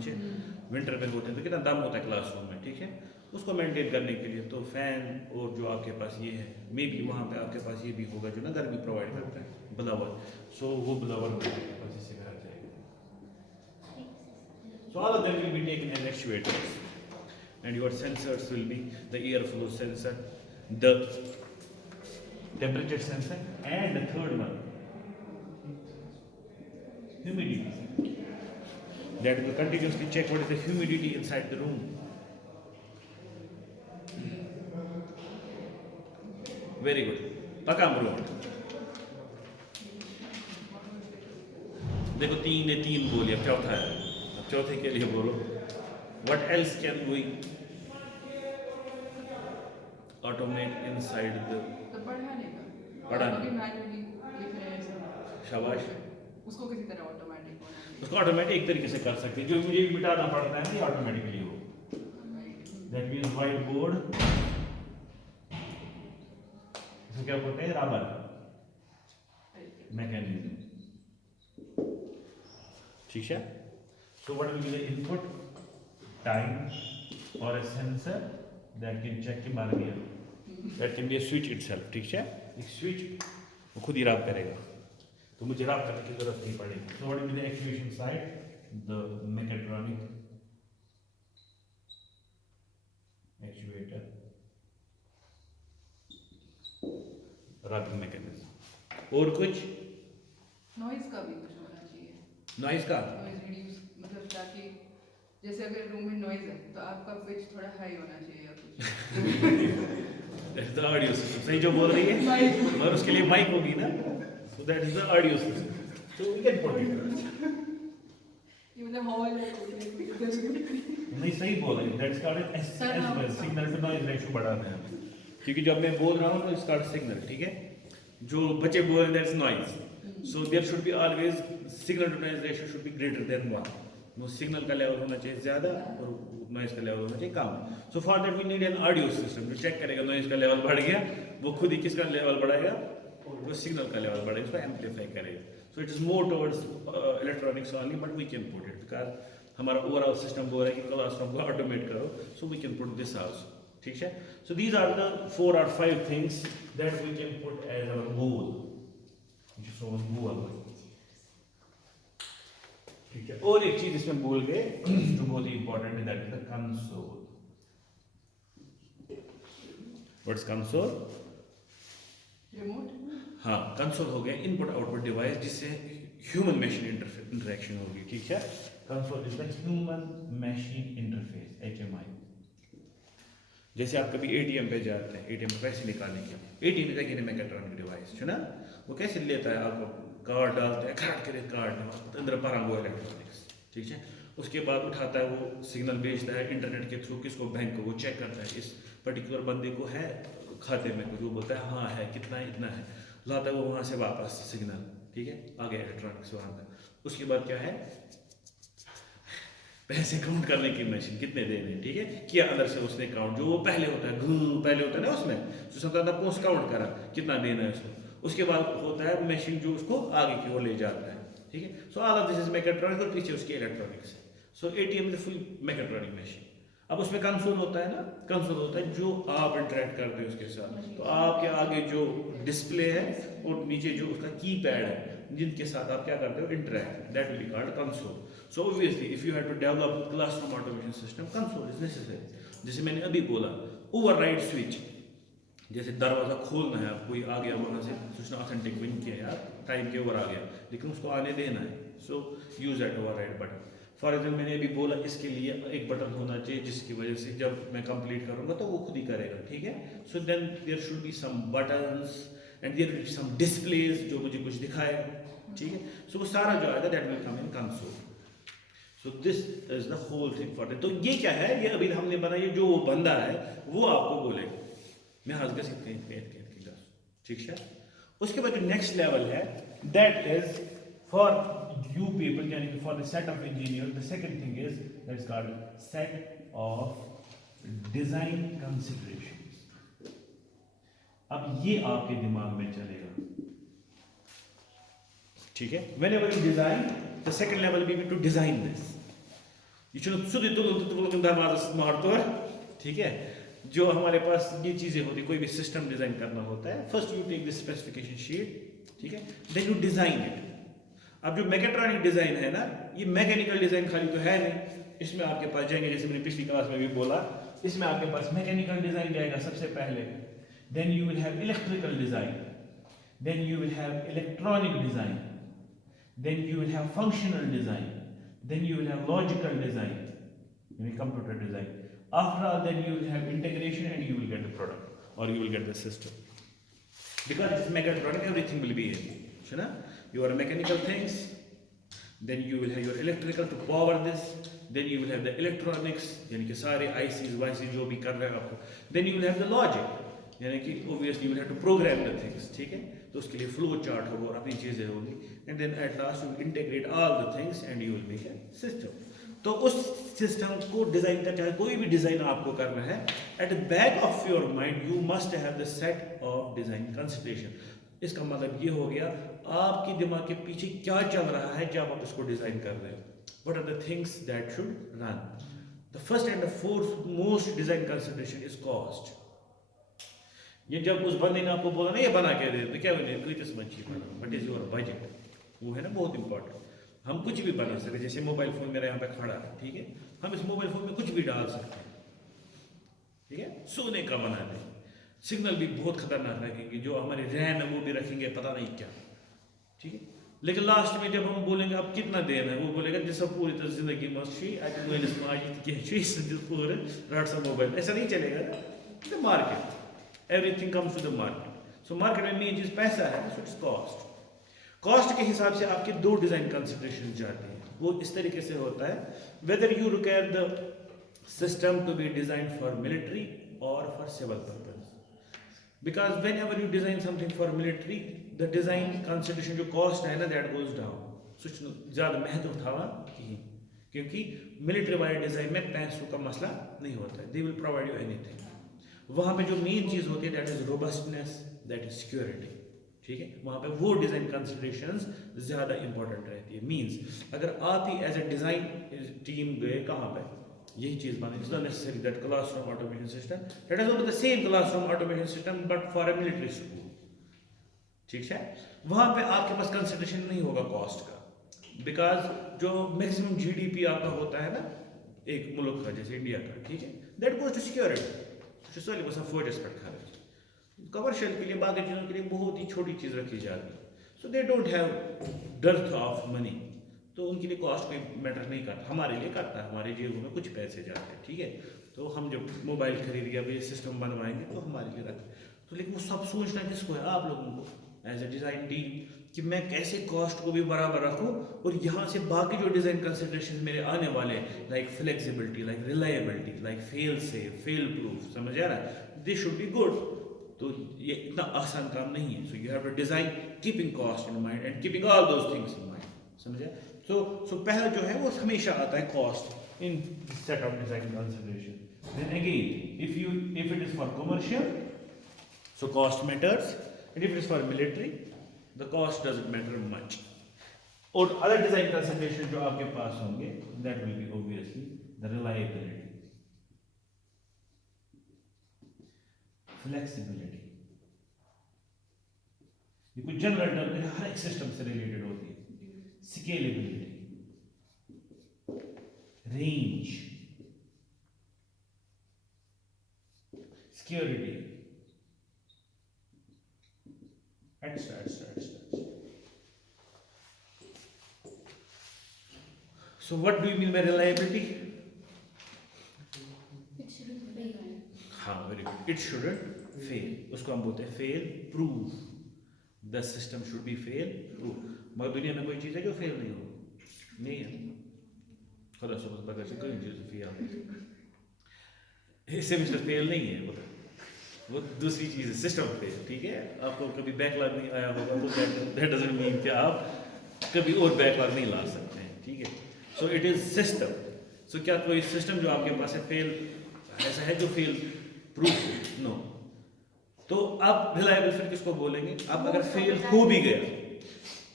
विंटर में होते हैं तो कितना दम होता है क्लासरूम में, ठीक है। उसको मेंटेन करने के लिए तो फैन और जो आपके पास ये है मे बी वहाँ पे आपके पास ये भी होगा जो ना गर्मी प्रोवाइड करता है ब्लावर, सो वो ब्लावर आपके पास इससे घर जाएगा। So all of them will be taken as actuators and your sensors will be the air flow sensor, the temperature sensor, and the third one humidity that will continuously check what is the humidity inside the room. Very good. पका अमरूद देखो तीन ने तीन बोली, अब चौथा है, अब चौथे के लिए बोलो what else can we automate inside the पढ़ाने। शाबाश, उसको किसी तरह ऑटोमेटिक होना, उसको ऑटोमेटिक एक तरीके से कर सकते हैं, जो मुझे मिटाना पड़ता है ना ये ऑटोमेटिकली हो। दैट मींस व्हाइट बोर्ड, इसको क्या बोलते हैं, रबर मैकेनिज्म, ठीक है। So what will be the input, time और अ सेंसर दैट कैन चेक कि मार गया, that can be a switch itself, ठीक है। एक स्विच वो खुद ही रब करेगा, तो मुझे रब करने की जरूरत नहीं पड़ेगी। So what will be the actuation side, the mechatronic actuator rubbing mechanism. और कुछ नॉइज का भी कुछ होना चाहिए, नॉइज का नॉइज रिड्यूस, मतलब ताकि जैसे अगर रूम में नॉइज है तो आपका पिच थोड़ा हाई होना चाहिए या कुछ that is the audio system, सही जो बोल रही है, और उसके लिए माइक होगी ना, so that is the audio system, so we can put it, ये मतलब हॉल में नहीं सही बोल रही है, that is called as signal to noise ratio बढ़ाना है, क्योंकि जब मैं बोल रहा हूँ तो इट्स कॉल्ड सिग्नल, ठीक है। जो बच्चे बोल रहे हैं that is noise, so there should be always signal to noise ratio should be greater than 1, वो सिग्नल का लेवल होना चाहिए ज़्यादा और नॉइज़ का लेवल होना चाहिए कम। So for that we need an audio system जो चेक करेगा नॉइज़ का लेवल बढ़ गया, वो खुद ही किसका लेवल बढ़ाएगा, वो सिग्नल का लेवल बढ़ेगा, उसको एम्पलीफाई करेगा। So it is more towards electronics only, but we can put it because हमारा ओवरऑल सिस्टम बोल रहा है कि क्लासरूम को ऑटोमेट करो, so we can put this also, ठीक है। So these are the 4 or 5 things that we can put as our goal, which is our goal, ठीक है। और एक चीज इसमें भूल गए जो बहुत ही इंपॉर्टेंट है, that is the console. What's console? Remote. हाँ, कंसोल हो गया इनपुट आउटपुट डिवाइस जिससे ह्यूमन मशीन इंटरेक्शन होगी, ठीक है। Console is the human machine interface, HMI। जैसे आप कभी ATM पे जाते हैं, ATM में पैसे निकालने के लिए, ATM का एक मैकेट्रॉनिक डिवाइस है ना, वो कैसे लेता है, आपको कार्ड डालते हैं, कार्ड अंदर पारा वो इलेक्ट्रॉनिक्स, ठीक है। उसके बाद उठाता है, वो सिग्नल भेजता है इंटरनेट के थ्रू किसको, बैंक को, वो चेक करता है इस पर्टिकुलर बंदे को है खाते में कुछ, वो बोलता है हाँ है, कितना है, इतना है, लाता है वो वहाँ से वापस सिग्नल, ठीक है, आ गया इलेक्ट्रॉनिक्स वहाँ पर। उसके बाद क्या है, पैसे काउंट करने की मशीन, कितने देने, ठीक है, किया अंदर से उसने काउंट, जो वो पहले होता है पहले होता है ना उसमें, तो सबसे पोस्ट काउंट करा कितना देना है उसको। उसके बाद होता है मशीन जो उसको आगे की ओर ले जाता है, ठीक है। So all of this is mechatronic और पीछे उसकी इलेक्ट्रॉनिक्स है। So ATM is full mechatronic machine. अब उसमें कंसोल होता है ना, कंसोल होता है जो आप इंटरेक्ट करते हो उसके साथ, तो आपके आगे जो डिस्प्ले है और नीचे जो उसका कीपैड है जिनके साथ आप क्या करते हो, interact, that will be called console. So obviously if you have to develop classroom automation system, console is necessary. जैसे मैंने अभी बोला, ओवरराइड स्विच, जैसे दरवाजा खोलना है, आप कोई आ गया वहाँ से, उसने ऑथेंटिक विन किया यार, टाइम के ओवर आ गया, लेकिन उसको आने देना है, so use that override button. For example मैंने अभी बोला इसके लिए एक बटन होना चाहिए जिसकी वजह से जब मैं कंप्लीट करूँगा तो वो खुद ही करेगा, ठीक है। So then there should be some buttons and there will be some displays जो मुझे कुछ दिखाएगा, ठीक है। सो वो सारा जो आएगा that will come in console. So this is the whole thing for that. तो ये क्या है, ये अभी हमने बनाया, जो वो बंदा है वो आपको बोलेगा मैं आज का सीखते हैं, ठीक है। उसके बाद जो नेक्स्ट लेवल है, that is for you people, यानी कि for the set of engineer, the second thing is that is called set of design considerations. अब ये आपके दिमाग में चलेगा, ठीक है। whenever you design, the second level will be to design this. ये चलो सुधी तुम दरवाजा मारते हो, ठीक है। जो हमारे पास ये चीजें होती, कोई भी सिस्टम डिजाइन करना होता है, first you take this specification sheet, ठीक है, देन यू डिजाइन इट। अब जो मैकेट्रॉनिक डिजाइन है ना, ये मैकेनिकल डिजाइन खाली तो है नहीं, इसमें आपके पास जाएंगे, जैसे मैंने पिछली क्लास में भी बोला, इसमें आपके पास मैकेनिकल डिजाइन जाएगा सबसे पहले, then you will have electrical design, then you will have electronic design, then you will have functional design, then you will have logical design, computer design. After all, then you will have integration and you will get the product or you will get the system. Because it's mechatronic, everything will be in. You know? Your mechanical things, then you will have your electrical to power this, then you will have the electronics, यानी कि सारे ICs, YCs जो भी कर रहे हैं आपको, then you will have the logic, यानी कि obviously you will have to program the things, ठीक है। तो उसके लिए फ्लो चार्ट होगा और अपनी चीजें होंगी, and then at last you integrate all the things and you will make a system. तो उस सिस्टम को डिजाइन का, चाहे कोई भी डिजाइन आपको करना है, at the back of your mind you must have the set of design consideration. इसका मतलब ये हो गया, आपके दिमाग के पीछे क्या चल रहा है जब आप इसको डिजाइन कर रहे हो, what are the things that should run. The first and the fourth most design consideration is cost. ये जब उस बंदे ने आपको बोला ना ये बना के दे, तो क्या बने, किस मच्छी बना, व्हाट इज योर बजट, वो है ना बहुत इंपॉर्टेंट। हम कुछ भी बना सकते, जैसे मोबाइल फोन मेरा यहाँ पे खड़ा है, ठीक है, हम इस मोबाइल फोन में कुछ भी डाल सकते हैं, ठीक है, सोने का बना दें, सिग्नल भी बहुत खतरनाक रखेंगे, जो हमारे रैम है वो भी रखेंगे पता नहीं क्या, ठीक है। लेकिन लास्ट में जब हम बोलेंगे अब कितना देना है, वो बोलेगा जिस पूरी तरह जिंदगी में राट सा मोबाइल, ऐसा नहीं चलेगा। Market, everything comes to the market. So market में मेन चीज पैसा है, so it's cost. कॉस्ट के हिसाब से आपके दो डिजाइन कंसिडरेशन जाते हैं, वो इस तरीके से होता है, whether you require the system to be designed for military or for civil purpose. Because whenever you design something for military, the design consideration जो cost है ना, that goes down. So ज़्यादा महत्व उठावा नहीं, क्योंकि मिलिट्री वाले डिजाइन में पैसों का मसला नहीं होता है, they will provide you anything. वहाँ पे जो मेन चीज होती है that is robustness, that is security, ठीक है, वहाँ पे वो डिज़ाइन कंसिडरेशंस ज़्यादा इंपॉर्टेंट रहती है। मींस अगर आप ही एज ए डिज़ाइन टीम गए कहाँ पे, यही चीज़ बने, it's not necessary that classroom automation system, let us go to the same classroom automation system but for a military school, ठीक है, वहाँ पे आपके पास कंसिडरेशन नहीं होगा कॉस्ट का, बिकॉज जो मैक्सिमम जीडीपी आपका होता है ना एक मुल्क का जैसे इंडिया का, ठीक है, दैट गोज टू सिक्योरिटी, सारी बस फोर्स पर खर्च, कमर्शियल के लिए बाकी चीज़ों के लिए बहुत ही छोटी चीज़ रखी जाती है, so they don't have dearth of money, तो उनके लिए कॉस्ट कोई मैटर नहीं करता, हमारे लिए करता है, हमारे जेबों में कुछ पैसे जाते हैं, ठीक है, तो हम जब मोबाइल खरीद या ये सिस्टम बनवाएंगे तो हमारे लिए रखते, तो लेकिन वो सब सोचना किसको है, आप लोगों को एज ए डिज़ाइन टीम, कि मैं कैसे कॉस्ट को भी बराबर रखूं और यहाँ से बाकी जो डिज़ाइन कंसिडरेशन मेरे आने वाले हैं like flexibility, like reliability, like fail safe, fail proof, समझ आ रहा है, दिस शुड बी गुड। तो ये इतना आसान काम नहीं है, so you have to design keeping cost in mind and keeping all those things in mind, समझे। सो पहला जो है वो हमेशा आता है cost in set of design consideration, then again if it is for commercial so cost matters, and if it is for military the cost doesn't matter much, और other design consideration जो आपके पास होंगे that will be obviously the reliability, flexibility, ये कुछ general term है, हर एक system से related होती है, scalability, range, security, etc. So what do you mean by reliability? It shouldn't fail. हाँ, very good. It shouldn't fail. उसको हम बोलते हैं fail proof. The system should be fail proof. मगर दुनिया में कोई चीज़ है जो fail नहीं हो, नहीं है। खुदा सुबह बगैर से कोई चीज़ fail, इससे भी fail नहीं है, वो दूसरी चीज़ है, सिस्टम फेल, ठीक है। आपको कभी बैकलॉग नहीं आया होगा तो दैट डजंट मीन कि आप कभी और बैकलॉग नहीं ला सकते हैं, ठीक है। So it is system. So क्या कोई सिस्टम जो आपके पास है फेल ऐसा है जो फेल प्रूफ, नो, तो आप रिलायबल फिर किसको बोलेंगे, अब अगर फेल हो भी गया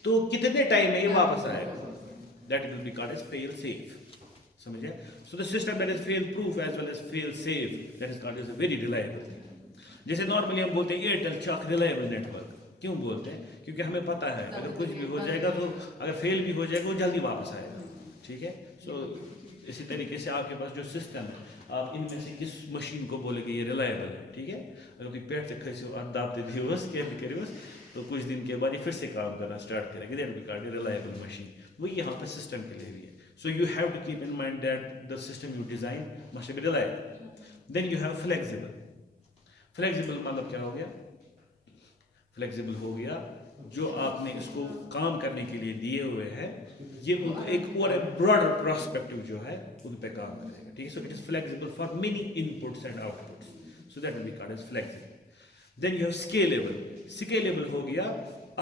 तो कितने टाइम में ये वापस आएगा, that will be called as fail safe, समझे। So the system that is fail proof as well as fail safe, that is called as a very reliable. जैसे नॉर्मली हम बोलते हैं एयरटेल चौक रिलायबल नेटवर्क, क्यों बोलते हैं, क्योंकि हमें पता है अगर कुछ भी हो जाएगा तो अगर फेल भी हो जाएगा वो जल्दी वापस आएगा, ठीक है। सो इसी तरीके से आपके पास जो सिस्टम है, आप इनमें से किस मशीन को बोलेंगे ये रिलायबल है, ठीक है। अगर कोई पेड़ से खसे आप दाबते दिवस क्या भी करिए तो कुछ दिन के बाद ये फिर से काम करना स्टार्ट करेंगे, that will called reliable machine. वही यहाँ पे सिस्टम के लिए भी है। So you have to keep in mind that the system you design must be reliable. Then you have flexible. Flexible मतलब क्या हो गया, फ्लेक्सिबल हो गया जो आपने इसको काम करने के लिए दिए हुए हैं, ये एक और ब्रॉडर प्रोस्पेक्टिव जो है उन पे काम करेगा, ठीक है। So it is flexible for many inputs and outputs, so that will be called as flexible. Then you have scalable. Scalable हो गया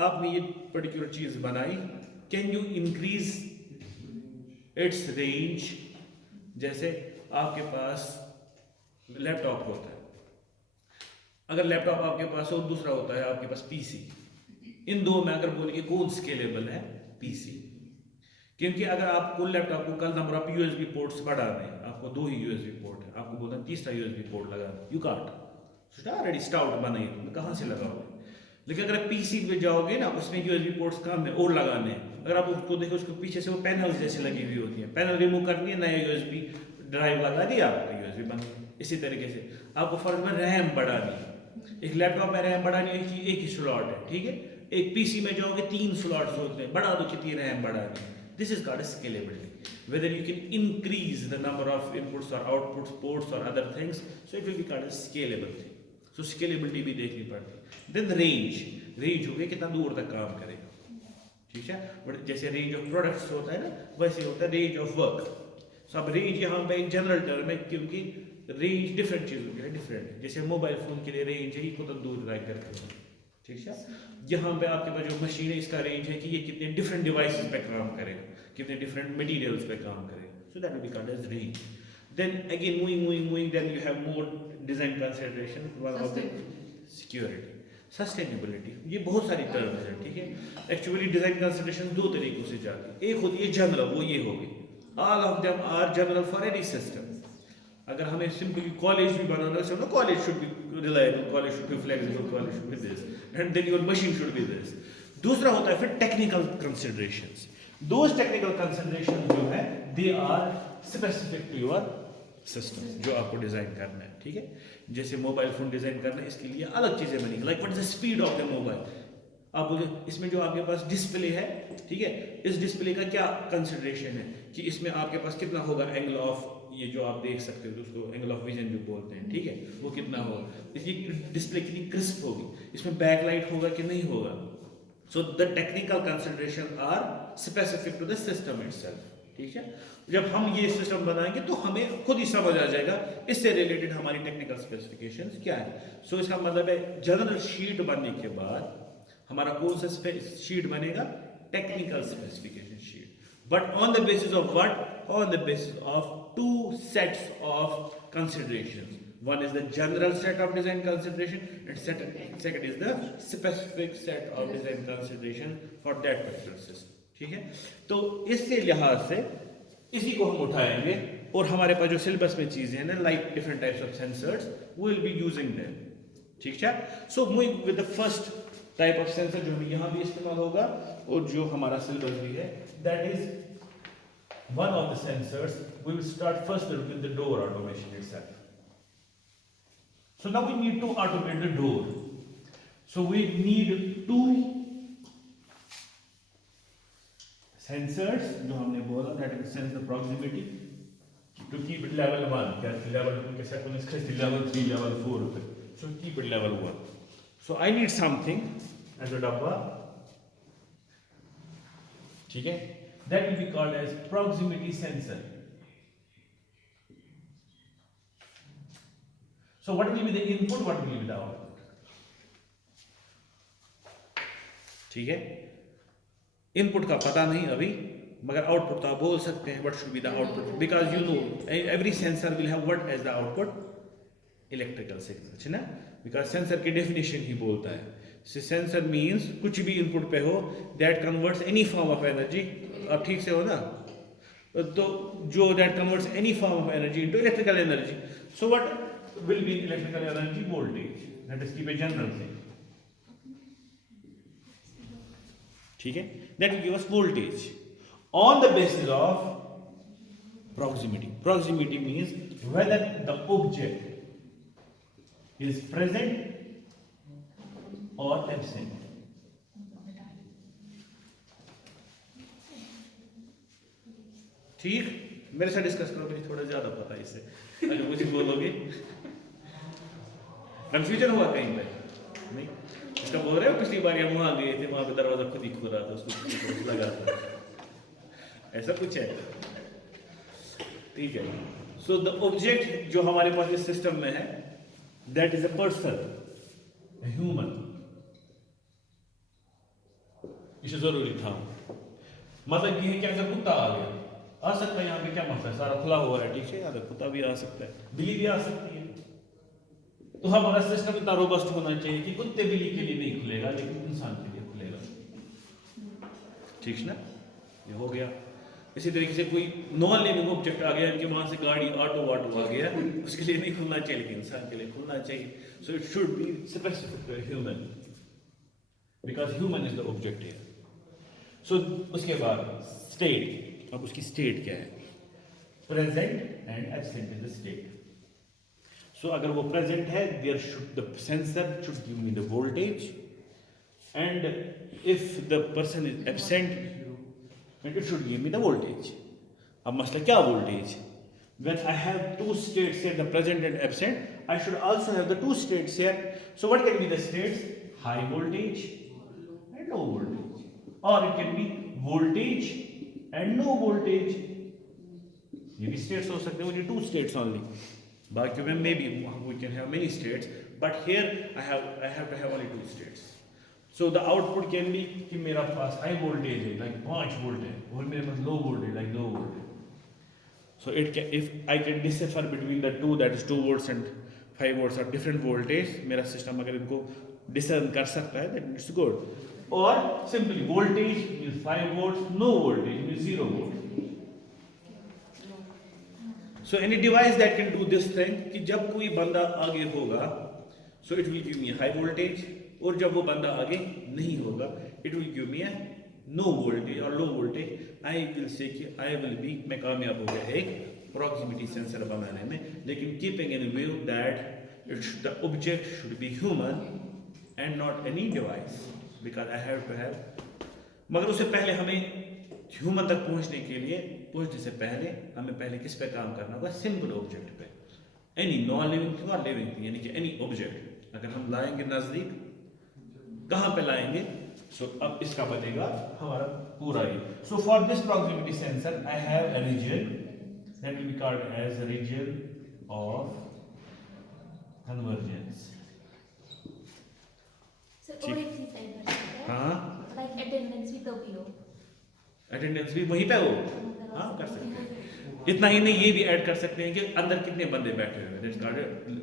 आपने ये पर्टिकुलर चीज बनाई, can you increase its range. जैसे आपके पास लैपटॉप होता है, अगर लैपटॉप आपके पास हो दूसरा होता है आपके पास पीसी, इन दो में अगर बोलेंगे कौन स्केलेबल है, पीसी, क्योंकि अगर आपको लैपटॉप को कल नंबर ऑफ यूएसबी पोर्ट्स बढ़ा दें, आपको 2 ही यूएसबी पोर्ट है, आपको बोलते हैं तीसरा यूएसबी पोर्ट लगा दें, यू कांट, ऑलरेडी स्टाउट बना है, कहाँ से लगाओगे। लेकिन अगर पीसी पे जाओगे ना, उसमें यूएसबी पोर्ट्स कम है और लगाने हैं, अगर आप उसको देखो उसको पीछे से वो पैनल जैसे लगी हुई होती है, पैनल रिमूव करनी है, नया यूएसबी ड्राइव लगा दिया, आपका यूएसबी बन गया। इसी तरीके से आपको फर्क में रैम बढ़ानी है, एक लैपटॉप में रैम बढ़ानी है कि एक ही स्लॉट है, ठीक है। एक पीसी में जाओगे 3 स्लॉट्स होते हैं, बढ़ा दो कितनी रैम बढ़ानी है, this is called scalability. Whether you can increase the number of inputs और आउटपुट्स पोर्ट्स और other things, so it will be called scalable thing. So scalability भी देखनी पड़ती है। देन रेंज, रेंज हो गया कितना दूर तक काम करेगा, ठीक है। बट जैसे रेंज ऑफ प्रोडक्ट्स होता है ना, वैसे होता है रेंज ऑफ वर्क। सो अब रेंज यहाँ पे एक जनरल टर्म है, क्योंकि रेंज डिफरेंट चीज़ों के लिए डिफरेंट है। जैसे मोबाइल फ़ोन के लिए रेंज है कितना दूर रह करके, ठीक है। यहाँ पे आपके पास जो मशीन है इसका रेंज है कि ये कितने डिफरेंट डिवाइसेस पे काम करेगा, कितने डिफरेंट मटेरियल्स पे काम करेगा, so that will be called as range. Then again moving, then you have more design consideration, one of the security. Sustainability, ये बहुत सारी टर्म्स हैं, ठीक है। एक्चुअली डिजाइन कंसिडरेशन दो तरीकों से जाती है। एक होती है जनरल, वो ये होगी, all of them are general for any system. अगर हमें सिंपली कॉलेज भी बनाना है, college should be reliable, college should be flexible, college should be this, and then your machine should be this. दूसरा होता है फिर technical considerations. Those technical considerations जो है they are specific to your system, जो आपको डिजाइन करना है, ठीक है। जैसे मोबाइल फोन डिजाइन करना है, इसके लिए अलग चीजें बनेंगी, like what is the speed of the mobile. आप बोले इसमें जो आपके पास डिस्प्ले है, ठीक है, इस डिस्प्ले का क्या कंसिडरेशन है कि इसमें आपके पास कितना होगा एंगल ऑफ, ये जो आप देख सकते हो उसको एंगल ऑफ विजन जो बोलते हैं, ठीक है, वो कितना होगा, इसकी डिस्प्ले कितनी क्रिस्प होगी, इसमें बैकलाइट होगा कि नहीं होगा। So the technical consideration are specific to the system itself, ठीक है। जब हम ये सिस्टम बनाएंगे तो हमें खुद ही समझ आ जाएगा इससे रिलेटेड हमारी टेक्निकल स्पेसिफिकेशंस क्या है। सो इसका मतलब है जनरल शीट बनने के बाद हमारा कौन सा शीट बनेगा, technical specification sheet, but on the basis of what, on the basis of two sets of considerations. One is the general set of design consideration, and second is the specific set of design consideration for that particular system, ठीक है। तो इससे लिहाज से इसी को हम उठाएंगे और हमारे पास जो सिलेबस में चीजें हैं ना, like different types of sensors, we will be using them, ठीक है। So moving with the first type of sensor जो हमें यहाँ भी इस्तेमाल होगा और जो हमारा सिलेबस भी है, that is one of the sensors. We will start first with the door automation itself. So now we need to automate the door. So we need two sensors, जो हमने बोला, that will sense the proximity to keep it level 1. That's level 2 के साथ उन्हें इसके level 3, level 4 पे. So keep it level 1. So I need something as a डब्बा, ठीक है? That will be called as proximity sensor. So what will be the input, what will be the output? ठीक है, इनपुट का पता नहीं अभी, मगर आउटपुट तो आप बोल सकते हैं, what should be the output, because you know every sensor will have what as the output, electrical signal, है ना, because sensor की definition ही बोलता है। So sensor means कुछ भी इनपुट पे हो that converts any form of energy, आप ठीक से हो ना, तो जो that converts any form of energy into electrical energy. So what will be electrical energy? Voltage. Let us keep a general thing. ठीक है, that will give us voltage on the basis of proximity. Proximity means whether the object is present or absent. ठीक, मेरे साथ discuss करो, मुझे थोड़ा ज्यादा पता है इससे, अगर मुझे बोलोगे कंफ्यूजन हुआ कहीं पे नहीं, इसका बोल रहे हो पिछली बार हम वहां गए थे, वहां पे दरवाजा खुद ही खुल रहा था, उसको लगा था, ऐसा कुछ है, ठीक है। सो द ऑब्जेक्ट जो हमारे पास इस सिस्टम में है, that is a person, human, इसे जरूरी था, मतलब ये है कि अगर कुत्ता आ गया, आ सकता है, यहाँ पे क्या मसला है, सारा खुला हुआ है, ठीक है, अगर कुत्ता भी आ सकता है, बिल्ली भी आ सकती है, तो हमारा सिस्टम इतना रोबस्ट होना चाहिए कि कुत्ते बिल्ली के लिए नहीं खुलेगा, लेकिन इंसान के लिए खुलेगा, ठीक है ना, ये हो गया। इसी तरीके से कोई नॉन लिविंग ऑब्जेक्ट आ गया, इनके वहां से गाड़ी ऑटो वाटो आ गया, उसके लिए नहीं खुलना चाहिए, लेकिन इंसान के लिए खुलना चाहिए। So it should be specific to human, because human is the object here. So उसके बाद स्टेट, अब उसकी स्टेट क्या है, present and absent is the state. So अगर वो प्रेजेंट है, there should the sensor should give me the voltage, and if the person is absent it should give me the voltage. अब मसला क्या voltage? When I have two states here, the present and absent, I should also have the two states here. So what can be the states? High voltage and low voltage, or it can be voltage and no voltage. ये भी states हो सकते हैं, only two states only. बाकी में maybe we can have many states, but here I have to have only two states. So the output can be कि मेरा पास high voltage है, like 5 वोल्ट है, और मेरे पास low voltage, like 2 वोल्ट है. So it can, if I can decipher between the two, that is 2 volts and 5 volts are different voltage, मेरा system अगर इनको डिसर्न कर सकता है, दैट इट्स गुड. और simply voltage means 5 volts, no voltage means 0 volt. So any device that can do this thing कि जब कोई बंदा आगे होगा so it will give me high voltage, और जब वो बंदा आगे नहीं होगा it will give me no voltage और लो वोल्टेज. आई विल से कि आई विल बी, मैं कामयाब हो गया एक प्रॉक्सिमिटी सेंसर बनाने में, लेकिन keeping in view that the object should be human and not any device, because I have to have. मगर उससे पहले हमें ह्यूमन तक पहुंचने से पहले हमें पहले किस पे काम करना होगा, सिंपल ऑब्जेक्ट पे. एनी नॉन लिविंग थिंग और लिविंग थिंग, यानी कि एनी ऑब्जेक्ट अगर हम लाएंगे नजदीक, कहां पे लाएंगे? सो अब इसका बनेगा हमारा पूरा ये. So for this proximity sensor I have a region that will be called as a region of convergence. So और एक चीज ऐड कर सकते हैं, हाँ, लाइक अटेंडेंस भी तो भी हो. अटेंडेंस भी वहीं पे हो, हाँ कर सकते हैं. इतना ही नहीं, ये भी ऐड कर सकते हैं कि अंदर कितने बंदे बैठे हुए हैं, दैट्स कॉल्ड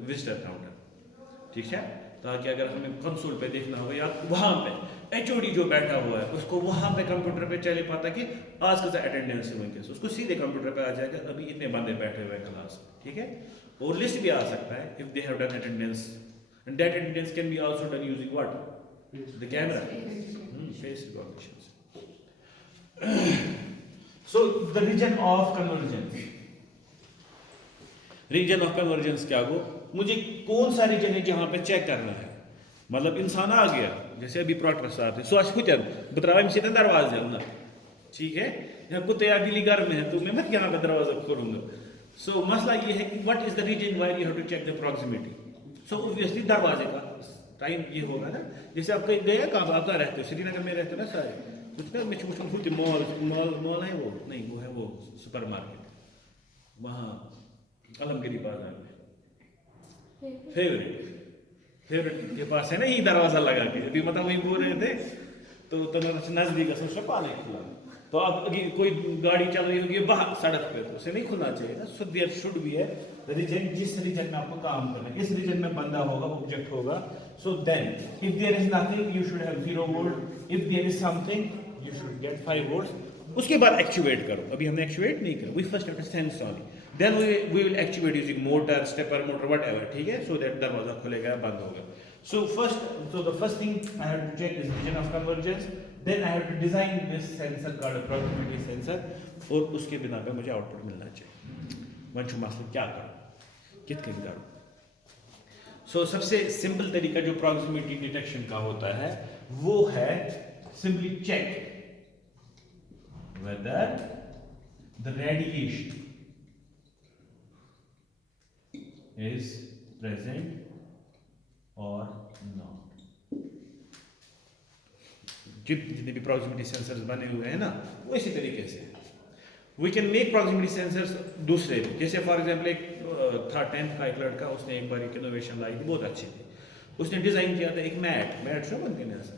विजिटर काउंटर. ठीक है, ताकि अगर हमें कंसोल पे देखना हो या वहां पे एचओडी जो बैठा हुआ है उसको वहां पे कंप्यूटर पे चले पाता कि आज का अटेंडेंस है उनके, उसको सीधे कंप्यूटर पे आ जाएगा अभी इतने बंदे बैठे हुए हैं क्लास. ठीक है, और लिस्ट भी आ सकता है if they have done attendance, and that attendance can be also done using what, the camera, face recognition. So the region of convergence, region of convergence क्या हो, मुझे कौन सा रीजन है जहां पे चेक करना है. मतलब इंसान आ गया, जैसे अभी प्रॉक्टर साहब थे, सो आज खुद बतरावा में सीधे दरवाजे अंदर. ठीक है, या कुत्ते या बिल्ली घर में है तो मैं मत यहाँ पे दरवाजा खोलूंगा. सो मसला ये है कि what is the region why you have to check the proximity. So obviously दरवाजे का टाइम ये होगा ना, जैसे आप कहीं गए कहाँ आप कहाँ रहते हो, श्रीनगर में रहते हो ना सारे, कुछ ना मैं छोटे मॉल है वो नहीं, वो है वो सुपर मार्केट वहाँ अलमगिरी बाजार में, फेवरेट के पास है ना, यही दरवाजा लगा के अभी मतलब वही बोल रहे थे तो नजदीक सोचा पाले खुला. तो अब कोई गाड़ी चल रही होगी बाहर सड़क पे तो उसे नहीं खुलना चाहिए ना. सो देयर शुड बी है रीजन, जिस रीजन में आपको काम करना है, इस रीजन में बंदा होगा, ऑब्जेक्ट होगा. So then if there is nothing you should have 0 volt, if there is something you should get 5 volts. उसके बाद एक्चुएट करो, अभी हमने एक्चुएट नहीं किया, we first have to sense only, then we will actuate using motor, stepper motor, whatever. ठीक है, so that दरवाजा खुलेगा बंद होगा. So the first thing I have to check is region of convergence, then I have to design this sensor called proximity sensor, और उसके बिना पे मुझे आउटपुट मिलना चाहिए. वंशु मास्टर क्या करूं, कितने करूं. सो सबसे सिंपल तरीका जो प्रॉक्सिमिटी डिटेक्शन का होता है वो है simply check whether the radiation is present or not. जितने भी प्रॉक्सिमिटी सेंसर्स बने हुए हैं ना वो इसी तरीके से. We can make proximity sensors दूसरे, जैसे फॉर एग्जांपल एक था 10th का एक लड़का, उसने एक बार एक इनोवेशन लाई थी, बहुत अच्छी थी. उसने डिजाइन किया था एक मैट शो बनते हैं ऐसा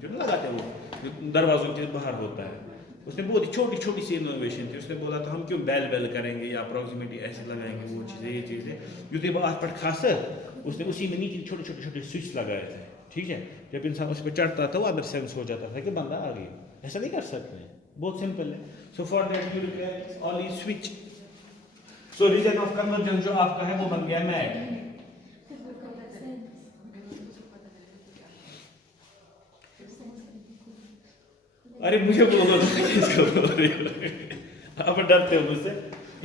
जो ना लगाते वो जो दरवाजों के बाहर होता है. उसने बहुत ही छोटी छोटी सी इनोवेशन थी. उसने बोला था हम क्यों बेल करेंगे या प्रॉक्सिमिटी ऐसे लगाएंगे, वो चीज़ें ये चीज़ें जो थे बाहर पर खास. उसने उसी में नीचे छोटे छोटे स्विच लगाए थे. ठीक है, जब इंसान उस पर चढ़ता था वो अंदर सेंस हो जाता था कि बंदा आ गया. ऐसा नहीं कर सकते, बहुत सिंपल है. So for that you require only switch. So region of convergence जो आपका है वो बन गया मैट. अरे मुझे बोलो किसको बोल रही हो, आप डरते हो मुझसे.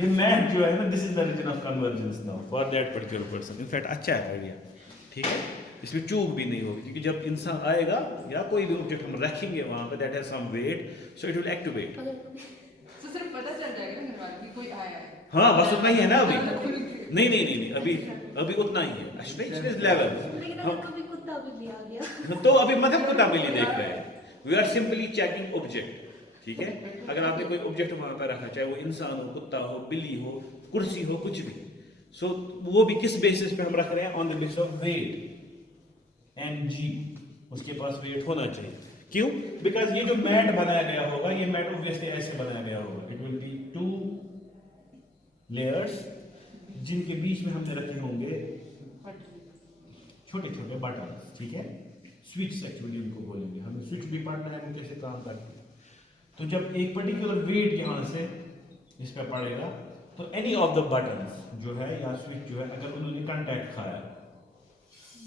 ये मैट जो है ना, this is the region of convergence now for that particular person. In fact अच्छा है आइडिया. ठीक है, इसमें चूक भी नहीं होगी, क्योंकि जब इंसान आएगा या कोई भी ऑब्जेक्ट हम रखेंगे वहां पर that has some weight, so it will activate. तो सिर्फ पता चल जाएगा ना घर वाले कि कोई आया है. हाँ बस उतना ही है ना अभी. नहीं अभी उतना ही है. अच्छा इस लेवल लेकिन अगर कभी कुत्ता भी आ गया तो अभी मतलब कुत्ता बिल्ली देख रहे हैं. We are simply checking object. ठीक है, अगर आपने कोई ऑब्जेक्ट वहां पर रखा, चाहे वो इंसान हो, कुत्ता हो, बिल्ली हो, कुर्सी हो, कुछ भी, सो वो भी किस बेसिस पे हम रख रहे हैं, on the basis of weight and G. उसके पास वेट होना चाहिए. क्यों? बिकॉज ये जो मैट बनाया गया होगा, ये मैट ऑब्वियसली ऐसे बनाया गया होगा. इट विल बी 2 लेयर्स जिनके बीच में हमने रखे होंगे छोटे छोटे बटन. ठीक है, स्विच एक्चुअली उनको बोलेंगे, हमें स्विच भी पढ़ना है वो कैसे काम करते हैं। तो जब एक पर्टिकुलर वेट यहाँ से इस पे पड़ेगा तो एनी ऑफ द बटन्स जो है या स्विच जो है अगर उन्होंने कांटेक्ट खाया,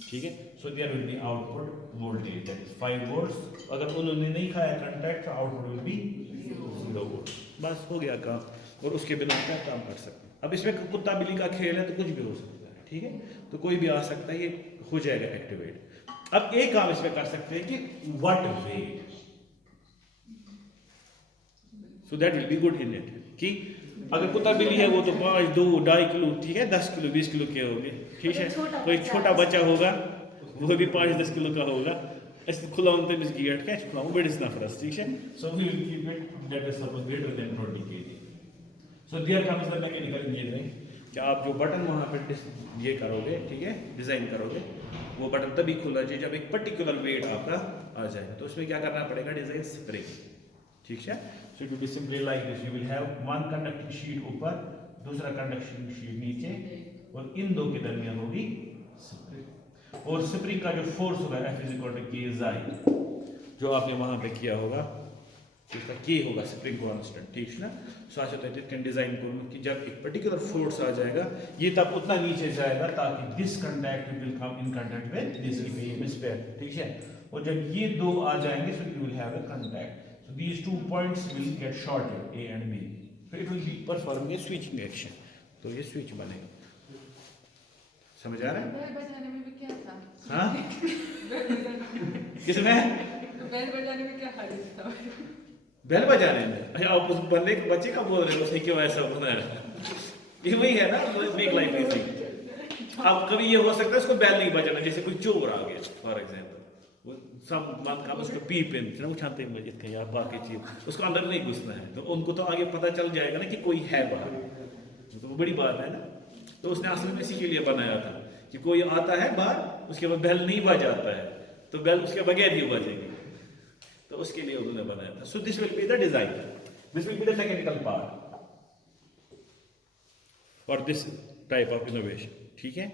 ठीक है, so there will be output voltage that is 5 volts. अगर उन्होंने नहीं खाया कांटेक्ट तो आउटपुट विल बी 0 वोल्ट। बस हो गया काम, और उसके बिना क्या काम कर सकते हैं। अब इसमें कुत्ता बिल्ली का खेल है तो कुछ भी हो सकता है, ठीक है, तो कोई भी आ सकता है, ये हो जाएगा एक्टिवेट। अब एक काम इसमें कर सकते हैं कि what weight, so that will be good in it, कि अगर कुत्ता बिल्ली है वो तो 5, 2, 2.5 किलो, ठीक है, 10 किलो 20 किलो के होंगे, ठीक है। कोई छोटा बच्चा होगा वो भी 5-10 किलो का होगा। ऐसे खुलाऊं तमिस गेट क्या खुलाऊं बड़िस नफरस, ठीक है। So we will keep it that is suppose greater than 20 kg। So there comes the mechanical engineering कि आप जो बटन वहाँ पे ये करोगे, ठीक है, डिजाइन करोगे, वो बटन तभी खुलना चाहिए जब एक पर्टिकुलर वेट आपका आ जाएगा। तो उसमें क्या करना पड़ेगा, डिजाइन स्प्रिंग, ठीक है। So it will be simply like this, you will have one conducting sheet ऊपर, दूसरा कंडक्टिंग शीट नीचे, और इन दो के दरमियान होगी स्प्रिंग। और स्प्रिंग का जो फोर्स होगा F = K जो आपने वहां पे किया होगा, इसका K होगा स्प्रिंग कांस्टेंट, ठीक है ना। सो आज होता है डिजाइन करूँ कि जब एक पर्टिकुलर फोर्स आ जाएगा ये तब उतना नीचे जाएगा ताकि this contact will come in contact with this EMS pair, ठीक है। और जब ये दो आ जाएंगे so you will have a contact, so these 2 points will get shorted A and B, so it will be performing a switching action। तो ये स्विच बनेगा, समझ आ रहा है? बैल बजाने में भी क्या था? हाँ बैल बजाने किसमें? बैल बजाने में क्या हाल था? बैल बजाने में? अच्छा आप उस बंदे के बच्चे का बोल रहे हो, उसे क्यों ऐसा बनाया? ये वही है ना, मेक लाइफ इजी। अब कभी ये हो सकता है उसको बैल नहीं बजाना, जैसे कोई चोर आ गया फॉर एग्जांपल, वो सब बात का उसको पीप इन वो छाते में जितने या बाकी चीज उसको अंदर नहीं घुसना है, तो उनको तो आगे पता चल जाएगा ना कि कोई है बाहर, तो वो बड़ी बात है ना। तो उसने असल में इसी के लिए बनाया था कि कोई आता है बाहर, उसके बाद बैल नहीं बजाता है तो बैल उसके बगैर ही बजेगी, तो उसके लिए उन्होंने बनाया था। So this will be the design, this will be the mechanical part for this type of innovation, ठीक है।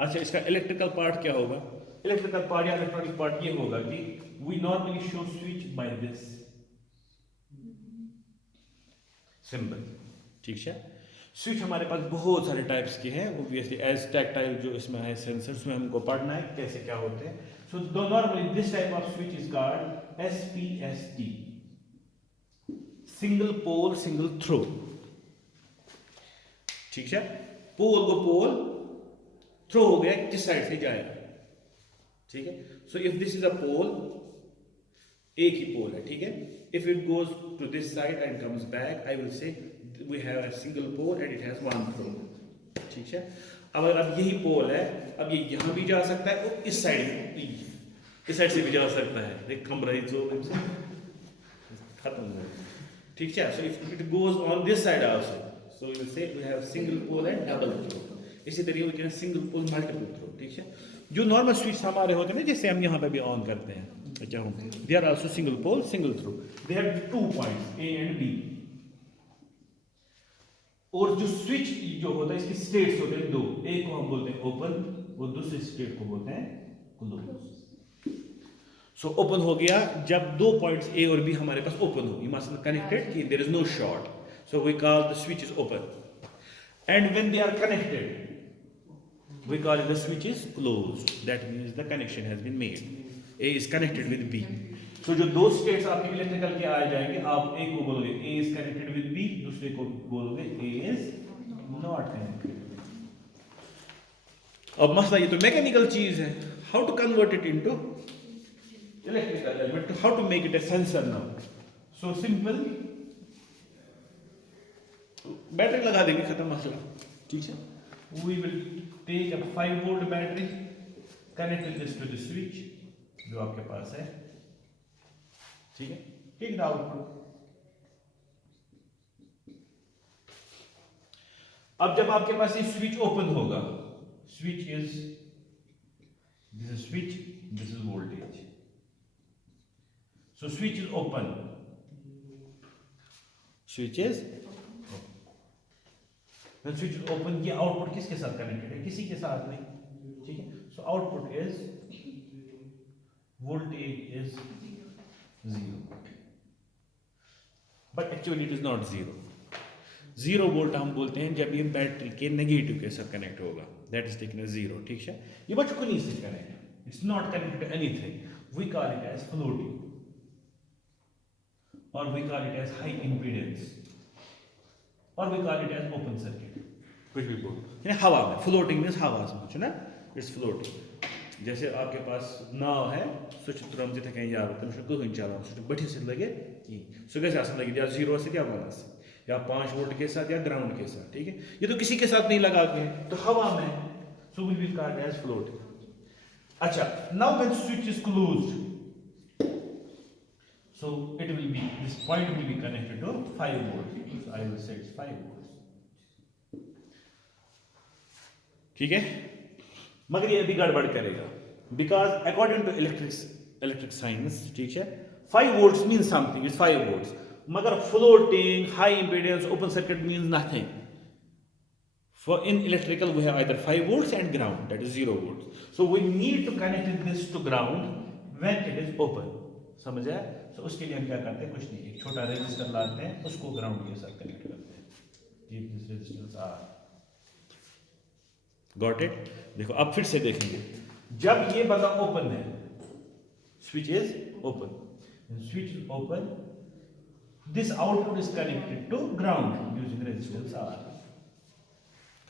अच्छा इसका इलेक्ट्रिकल पार्ट क्या होगा? इलेक्ट्रिकल पार्ट या इलेक्ट्रॉनिक पार्ट ये होगा कि we normally show switch by this symbol, ठीक है। स्विच हमारे पास बहुत सारे टाइप्स के हैं, ऑब्वियसली एज टैक्टाइल जो इसमें है सेंसर्स में हमको पढ़ना है कैसे क्या होते हैं। So normally this type of switch is called SPST, single pole single throw, ठीक है। पोल को पोल, थ्रो हो गया किस साइड से जाएगा, ठीक है। So if this is a pole, एक ही पोल है, ठीक है। If it goes to this side and comes back, I will say we have a single pole and it has one throw, ठीक है। अगर अब यही पोल है, अब ये यहाँ भी जा सकता है और इस साइड से भी जा सकता है, देख कम रही तो खत्म हो, ठीक है। So if it goes on this side also, so we will say we have single pole and double throw. इसी तरीके से सिंगल पोल मल्टीपल थ्रो, ठीक है। जो नॉर्मल स्विच हमारे होते हैं ना, जैसे हम यहाँ पे भी ऑन करते हैं, क्या होते हैं, they are also single pole single throw, they have 2 points A and B। और जो स्विच जो होता है इसकी स्टेट्स होते हैं 2, एक को हम बोलते हैं ओपन और दूसरे स्टेट को बोलते हैं क्लोज। सो ओपन हो गया जब 2 पॉइंट्स A और B हमारे पास ओपन हो, मसलन कनेक्टेड कि there is no short, so we call the switch is open. And when they are connected we call the switch is closed, that means the connection has been made, A is connected with B। तो जो 2 states आपके electrical के आ जाएंगे, आप एक को बोलोगे A is connected with B, दूसरे को बोलोगे A is not connected। अब मसला ये तो मैकेनिकल चीज है, how to convert it into electrical element, how to make it a sensor now. So simple, battery लगा देंगे, खत्म मसला, ठीक है। We will take a 5 volt battery, connect this to the switch जो आपके पास है, ठीक है। Take the output. अब जब आपके पास ये स्विच ओपन होगा, switch is this is switch, this is voltage, so switch is open, switch is switch is open. ये आउटपुट किसके साथ कनेक्टेड है? किसी के साथ नहीं, ठीक है। So output is voltage is 0, but actually it is not 0. 0 volt हम बोलते हैं जब ये बैटरी के नेगेटिव के साथ कनेक्ट होगा, दैट इज टेकन एज 0, ठीक है। ये बचपन से connect, it's not connected to anything, we call it as floating और we call it as high impedance और we call it as open circuit, कुछ भी बोल, यानी हवा में, फ्लोटिंग मींस हवा में, ना, इट्स फ्लोटिंग। जैसे आपके पास नाव है, सो तुम जिथे कहीं जा तुम कहीं चलान, सो बठी से लगे सो कैसे लगे या 0 से या 1 से या 5 वोल्ट के साथ या ग्राउंड के साथ, ठीक है। ये तो किसी के साथ नहीं लगा के, तो हवा में, so will be called as floating. अच्छा, now when switch is closed, so it will be, this point will be connected to 5 volts, so I will say it's 5 volts, ठीक है। मगर ये अभी गड़बड़ करेगा, because according to electric science, ठीक है, 5 volts means something, it's 5 volts, मगर floating, high impedance, open circuit means nothing. For in electrical we have either 5 volts and ground, that is 0 volts, so we need to connect this to ground when it is open, समझ आया। तो उसके लिए हम क्या करते हैं, कुछ नहीं, एक छोटा रेजिस्टर लाते हैं, उसको ग्राउंड के साथ कनेक्ट करते हैं, keep this resistance R, got it. देखो अब फिर से देखेंगे, जब ये बंदा ओपन है, switch is open, switch is open, this output is connected to ground using resistance R,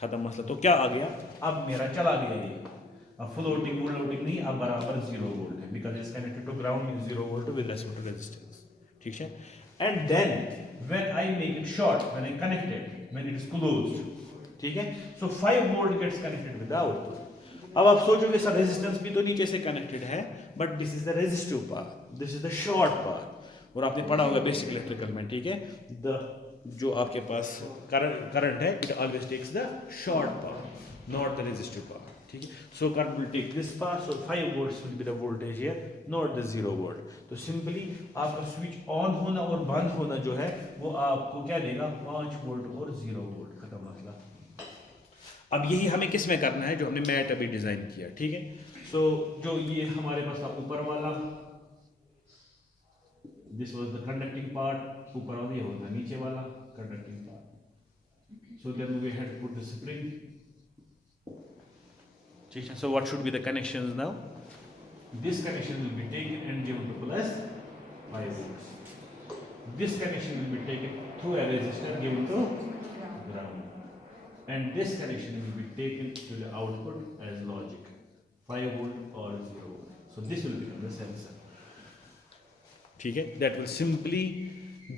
खत्म मसला। तो क्या आ गया, अब मेरा चला गया ये, अब फ्लोटिंग वोल्टिंग नहीं, अब बराबर 0 वोल्ट है, because is connected to ground in 0 volt with respect to resistance, ठीक है। And then when I make it short, when I connected, when it is closed, ठीक है, so 5 volt gets connected with the output. अब आप सोचोगे sir resistance भी तो नीचे से कनेक्टेड है, but this is the resistive part, this is the short part, और आपने पढ़ा होगा बेसिक इलेक्ट्रिकल में, ठीक है, द जो आपके पास करंट है, it always takes the short part, not the resistive part, ठीक है। So current will take this part, so 5 volts will be the voltage here, not the 0 volt. तो सिंपली आपका स्विच ऑन होना और बंद होना जो है वो आपको क्या देगा, 5 वोल्ट और 0 वोल्ट, खत्म मसला। अब यही हमें किस में करना है, जो हमने मैट अभी डिजाइन किया, ठीक है। सो जो ये हमारे पास था ऊपर वाला, this was the conducting part, ऊपर वाला ये होता है नीचे वाला conducting part, so then we had to put the spring, ठीक है। So what should be the connections now, this connection will be taken and given to plus 5 volts, this connection will be taken through a resistor given to ground, and this connection will be taken to the output as logic, 5 volt or 0 volt, so this will become the sensor, ठीक है। That will simply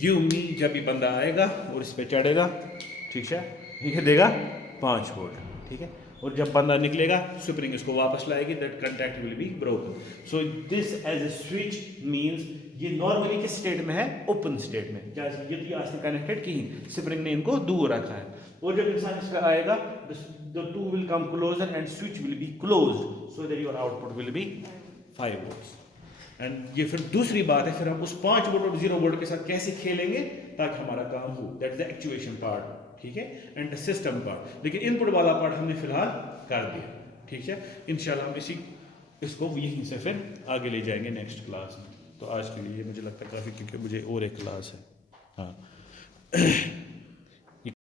give me, जब भी बंदा आएगा और इस पे चढ़ेगा, ठीक है, ये देगा 5 वोल्ट, ठीक है, और जब बंदा निकलेगा स्प्रिंग इसको वापस लाएगी, that contact will be broken. So this as a switch means ये नॉर्मली किस स्टेट में है, ओपन स्टेट में, क्या ये आज से कनेक्टेड कहीं, स्प्रिंग ने इनको दूर रखा है, और जब इंसान इस पे आएगा the two will come closer and switch will be closed, so that your output will be 5 volts। And ये फिर दूसरी बात है, फिर हम उस 5 वोल्ट और 0 वोल्ट के साथ कैसे खेलेंगे ताकि हमारा काम हो, that is the actuation part, ठीक है, एंड द सिस्टम पार्ट। लेकिन इनपुट वाला पार्ट हमने फिलहाल कर दिया, ठीक है। इंशाल्लाह हम इसको यहीं से फिर आगे ले जाएंगे नेक्स्ट क्लास में। तो आज के लिए मुझे लगता है काफ़ी, क्योंकि मुझे और एक क्लास है, हाँ।